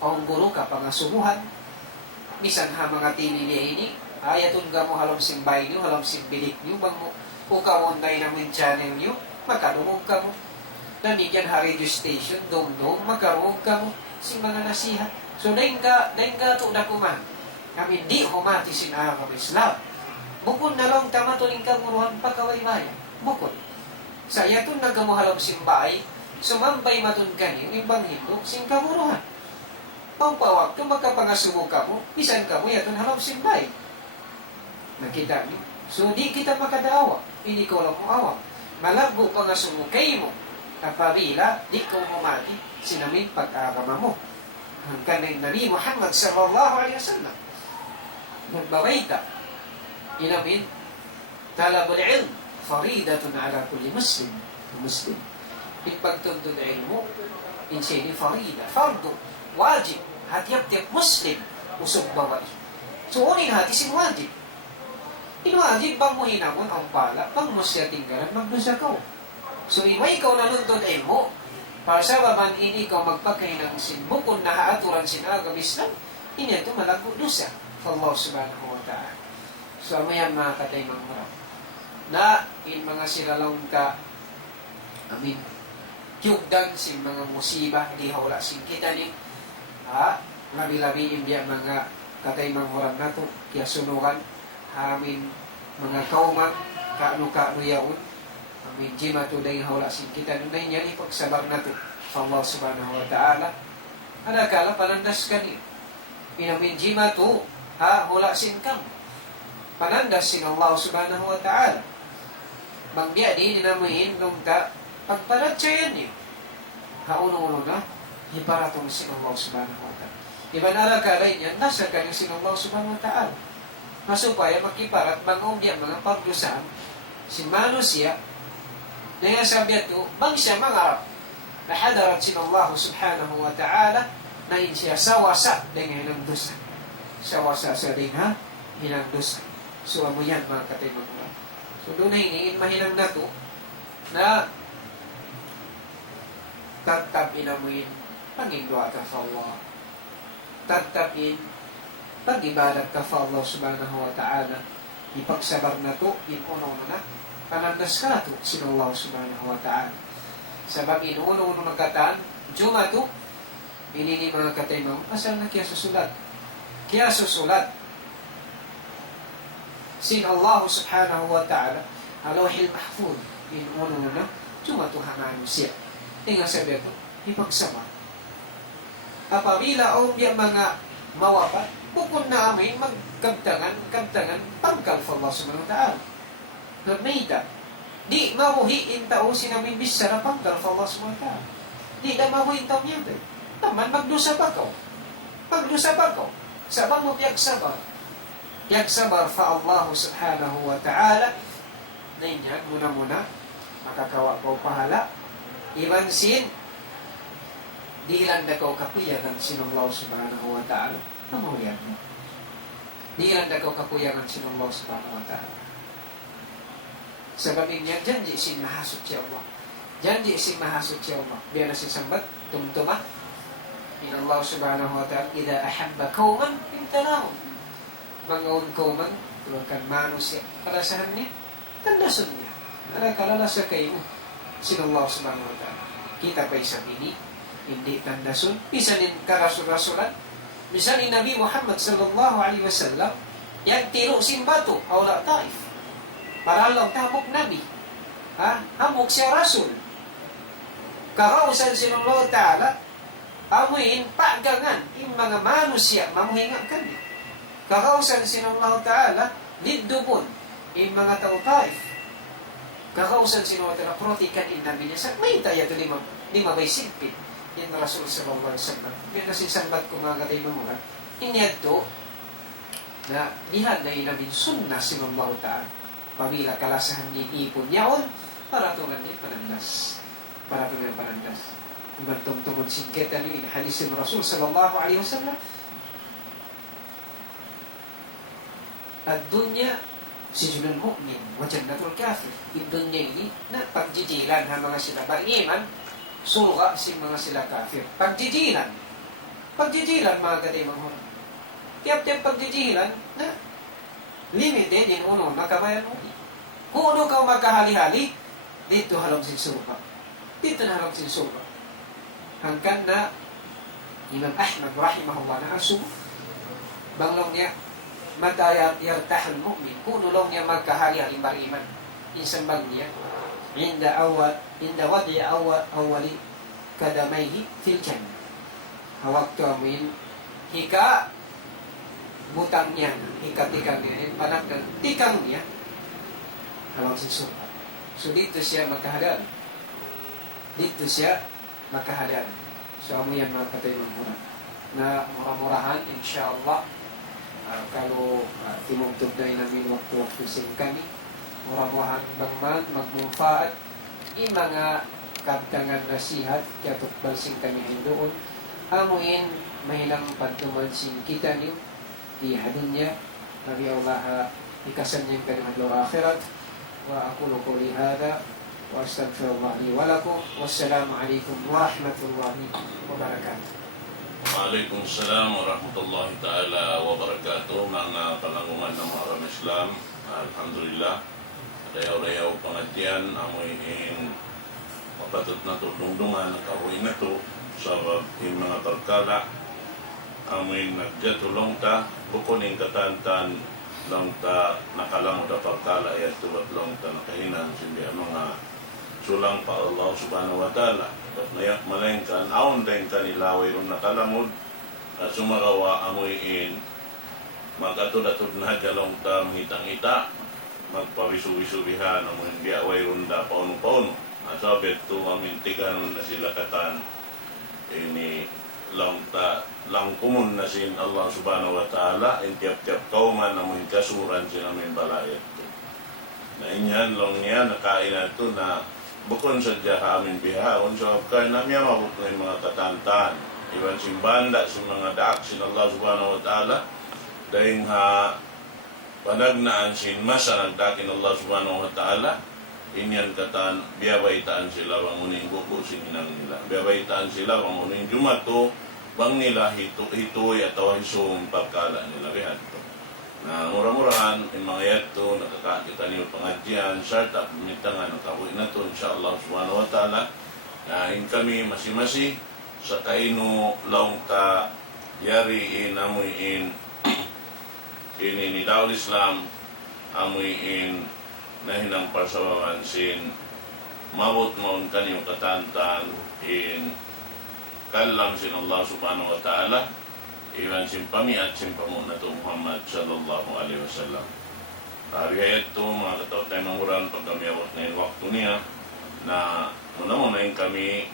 o guru ka pa nga subuhan. Bisan ha mga tinili ini, ayatun ka mo halam simbay niyo, halam simbilik niyo, bang mo, ukawon tayo namin channel nyo, magkarugog ka mo. Nanigyan ha radio station, dong-dong, magkarugog ka mo. Si mga nasihat. So, dahin ka ito na kuman. Kami di humati sinahang Islam. Bukod na lang tamatuling kanguruhan pagkawaybaya. Bukod. Sa iyatun nagamuhalam simbay, sumambay matun kanyo, ibang Hindu, sing kanguruhan. Pawpawag, kung magkapangasubo ka mo, isan ka mo, iyatun halam simbay. Nakita niyo? So, di kita makadawa. Hindi ko lang mo awa. Malaggo pa nga sumukay mo. Kapabila, di ko humati, sinamin pag-agama mo. Hanggang ng Nabi Muhammad sallallahu alaihi wasallam. Nagbabayta. Inamin, talabul ilm, faridatun ala kulli muslim. Muslim. Ipagtundod ilmo, insini farida, fardo, wajib, hatiyap-tiyap muslim, usog bawai. So, unin hati sin wajib. Inuwajib bang mo hinamon ang pala, bang mo siya tinggalan, magdusa ka. So, iway ikaw nanuntun ilmo, para sa baban ini ikaw magpagkainang sinbukon na haaturan sinagam Islam, ini ito malagpo dusa sa Allah subhanahu wa ta'ala. So, amayan mga katay mga marap, na in mga silalong ta, amin, yugdan sin mga musibah, di hawla sin kita ni, labi-labi yung biya mga katay mga marap na to, kaya sunugan, amin mga kauman kaano yaon amin jima to dahil hawla sin kita nunay niya ipagsabar na to sa Allah subhanahu wa ta'ala anakala panandas ka niyo inamin jima to hawla sin kam panandas sin Allah subhanahu wa ta'ala bangbiya di ninamuhin nung ta pagparatsayan niyo hauno-uno na hiparatong sin Allah subhanahu wa ta'ala iban alakalay niya nasa ka niyo sin Allah subhanahu wa ta'ala masupaya makiparat bangumbiya mga pagdusaan si manusia na sabi ito bang siya mangarap na hadarat sin Allah subhanahu wa ta'ala na siya sawasa dengan hinang dosa sawasa sa din ha hinang dosa so amo yan mga katimang so So doon ay hiniin mahinang na to na tatapin amuin pangindwa ka sa Allah. Tatapin pag-ibadat ka sa Allah subhanahu wa ta'ala. Ipagsabar na to, inuno na panandas ka na to sin Allah subhanahu wa ta'ala. Sabab inuno nagkataan, Juma to, inini mga katay mo, asal na kaya susulat? Kaya susulat sin Allah subhanahu wa ta'ala alawahil mahfud inuno na Juma to hanganon siya. Tingnan sabi ito, ipagsama. Apabila o yung mga mawapat, bukod na amin magkabtangan pagkal sa Allah subhanahu wa ta'ala. Nagnaita. Di mahuhiin tao sinamin bisara pagkal sa Allah subhanahu wa ta'ala. Di na mahuhiin tao niya. Taman, magdusa pa ko. Magdusa pa ko. Sabang mo piyagsabar. Piyagsabar sa Allah subhanahu wa ta'ala. Na inyan, muna-muna, makakawa ko pahala. Ibansin, di lang na ko kapuyagan sinong Allah subhanahu wa ta'ala. Namuriyan mo. Di lang na ko kapuyagan sinong Allah subhanahu wa ta'ala. Sabab niya, janji sin mahasot siya Allah. Janji sin mahasot siya Allah. Biya na si sambat, tumtuma. In Allah subhanahu wa ta'ala, ida ahabba kauman, imtanahum. Mangaun kauman, tulungan manus siya. Kalasahan niya, tandasun niya. Kalalasa kayo mo. Sin Allah subhanahu wa ta'ala. Kita pa isang hindi tandasun. Misalin karasul-rasulan. Misalin Nabi Muhammad sallallahu alaihi wasallam, yang tiro simbato, awla taif. Para lang tamok Nabi. Hamok siya rasul. Kakausan sinullah ta'ala, amuin pagangan, yung mga manusia, mamuhinga kami. Kakausan sinullah ta'ala, lidubon, yung mga tao taif. Kakausan sinullah ta'ala, protikan in Nabi niya. May tayo ito lima bay silpit. Yan Rasul sallallahu alaihi wasallam. Yan kasi sambat ko mga katay mamura. Inyad to, na dihad na inamin sunnah sinullah ta'ala. Pamila kalasahan ni ipon yaon, para tungan niya panandas. Para tungan panandas. Ibang tungtungod singkit na yung hadis ng Rasul sallallahu alaihi wasallam. At dunya, sijunul mu'min, wajan natul kafir. Yung dunya ini, na pagjijilan ng mga sila bariman, suka si mga sila kafir. Pagjijilan. Pagjijilan mga katay mga hon. Tiap-tiap pagjijilan, na limited din uno, makabayan mo. Kung uno ka magkahali-hali, dito halang sin suka. Dito na halang sin suka. Hanggang na Imam Ahmad rahimahullah na aso, banglong niya, matayat yartahal mu'min. Kung uno lang niya magkahali-hali bariman, insan bang niya, inda wadi awali kadamayhi fil jannah. Hawak tuamin, hika butang niya, hika-tikang niya, panak na tikang niya, hawak susuka. So dito siya makahalal. Dito siya makahalal. So amo yan mga katay mura na murah-murahan, insyaAllah. Kalau timugtog na namin waktu-waktu sing kami, murah-murahan bangman, magmumfaat, yung mga kabtangan nasihat, kaya tukbal sing kami hindoon, amuin mahilang pagtuman sing kita niyo, ihadin niya, Nabi Allah ikasan niya yung kanimadlo akhirat. Wa aqulu qawli hadha wa astaghfirullah li wa lakum. Wassalamu alaikum warahmatullahi wabarakatuh. Waalaikumsalam warahmatullahi ta'ala wabarakatuh. Mga palangungan ng mga orang Islam, alhamdulillah, rayaw-rayaw pangatian, amoyin mapatut na to, dungdungan, nakahuin na to, sabab yung mga tarkala, amoyin nagjatulong ta, bukunin katantan, lang ta nakalango da pagkala ay tulad lang ta nakahinan sindi ang mga sulang pa Allah subhanahu wa ta'ala at nayak malengkan aon din kanilaway ron nakalangod at sumagawa amoyin magkatod-atod na galong ta mangitang-ita magpawisu-wisubihan amoyin diaway ron da pauno-pauno at sabit to amintigan na sila katan ini lang kumun na sin Allah subhanahu wa ta'ala in tiap-tiap kauman namun kasuran sinamin balayat to. Na inyan lang niya nakain na ito na bukon sadya ka amin bihaon so kaya namin mabuk na yung mga katantan iban simbanda sa mga daak sin Allah subhanahu wa ta'ala dahil ha panagnaan sin masa nagdakin Allah subhanahu wa ta'ala, inyan katan biyabaitaan sila bangunin buko sininang nila, biyabaitaan sila bangunin jumato bang nila hitoy at hisong pagkala nila bihato na mura-murahan in mga yato nakakakita niyo pangadyan sarta pumitangan ang kabuhi na to insyaAllah subhanahu wa ta'ala na in kami masi-masi sa kaino laong ta yari in amoy in Daul Islam amoy in nahinang parsawaman sin mabot maun kaniyong katantan in kalam sin Allah subhanahu wa ta'ala iwan sin pami at sin pamuna to Muhammad sallallahu alaihi wasallam. Tarihayat to mga kataw tayo manguran pag kami abot na yung waktu niya na muna-muna yung kami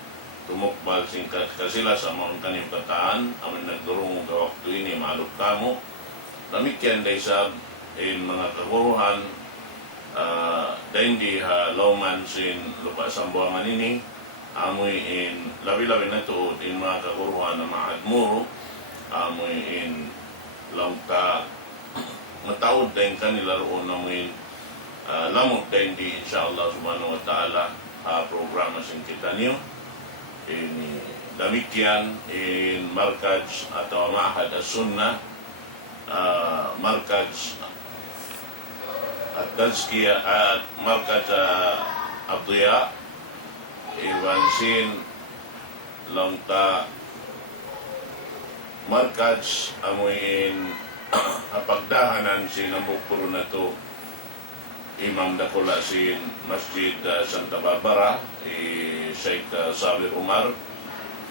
tumukbal sin kasila sa maun kaniyong kataan amin nagdurong ka waktu ini maalok kamo namikyan day sa in mga kaguruhan dahil di lauman sin lupa sambuangan ini amoy in labi-labi na to in mga kaguruhan na maadmuro amoy in langka mataod dahil kanila roon amoy lamot dahil di insyaAllah subhanahu wa ta'ala programa sin kita niyo in damikyan in markaj atau ma'ahad as-sunnah markaj at tazkiya at markaj abdiya iwan sin langta markaj amuin apagdahanan sin namukuro na to Imam Dakula sin Masjid Santa Barbara Sheikh Sabir Umar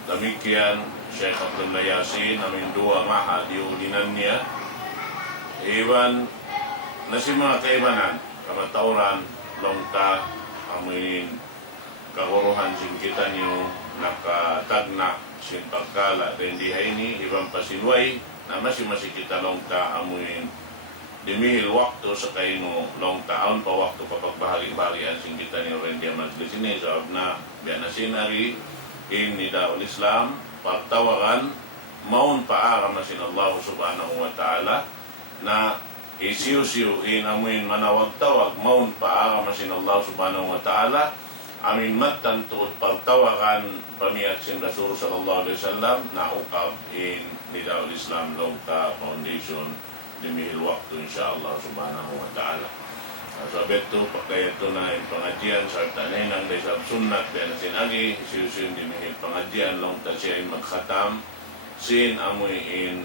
demikian Sheikh Abdullah Yasin amin dua mahal diulinan niya iwan na si mga kaibanan kamatauran longta amin kaguruhan sin kita niyo nakatagna sin pagkala din dihay ni ibang pasinway na masi kita longta amuin dimihil waktu sa kaino long taon pa waktu kapag bahagi-bahagian sin kita niyo rin diya majlis ini so na biya na sinari in ni Daul Islam pagtawagan maun paara masin Allah subhanahu wa ta'ala na isiyo-siyo in amuin manawag-tawag maun paara masin Allah subhanahu wa ta'ala amin mattantuot pagtawagan pamiat sin Rasul sallallahu alaihi wasallam na ukab in ni Daul Islam Longta Foundation dimihil waktu insyaAllah subhanahu wa ta'ala. Sabit to pagkayat to na yung pangadyan sa tanay ng desab sunnat kaya na sinagi isiyo-siyo dimihil pangadyan Longta siya yung magkhatam sin amoy in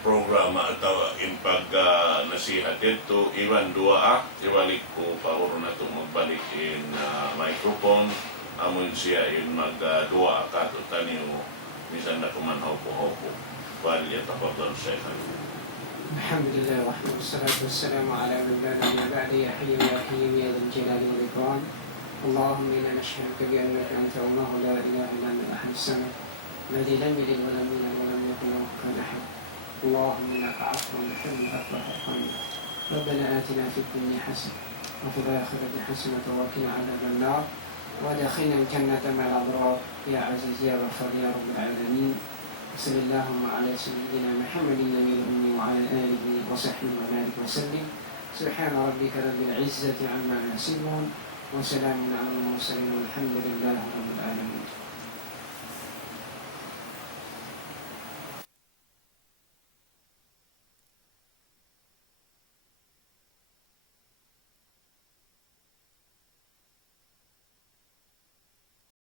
programa atau in pag nasihat dito iwan dua iwalik ko pauro na ito magbalik in microphone amun siya in mag dua akato taniyo misan na kumanhopo-hopo wali yatafadal syekhan. Alhamdulillah wassalatu wassalamu ala man la nabiyya ba'da ya hayyu ya qayyum ya dzal jalali wal ikram. Allahumma inna nashhaduka bi annaka anta Allahu la ilaha illa anta al-ahad as-samad alladhi lam yalid wa lam yulad wa lam yakul lahu kufuwan ahad. اللهم انك عفو تحب العفو فاعف عنا. ربنا اتنا في الدنيا حسنه وفي الاخره حسنه وقنا عذاب النار وادخلنا الجنه مع الابرار يا عزيز يا غفار يا رب العالمين. وصل اللهم على سيدنا محمد النبي الامي وعلى اله وصحبه وبارك وسلم. سبحان ربك رب العزه عما يصفون وسلام على المرسلين والحمد لله رب العالمين.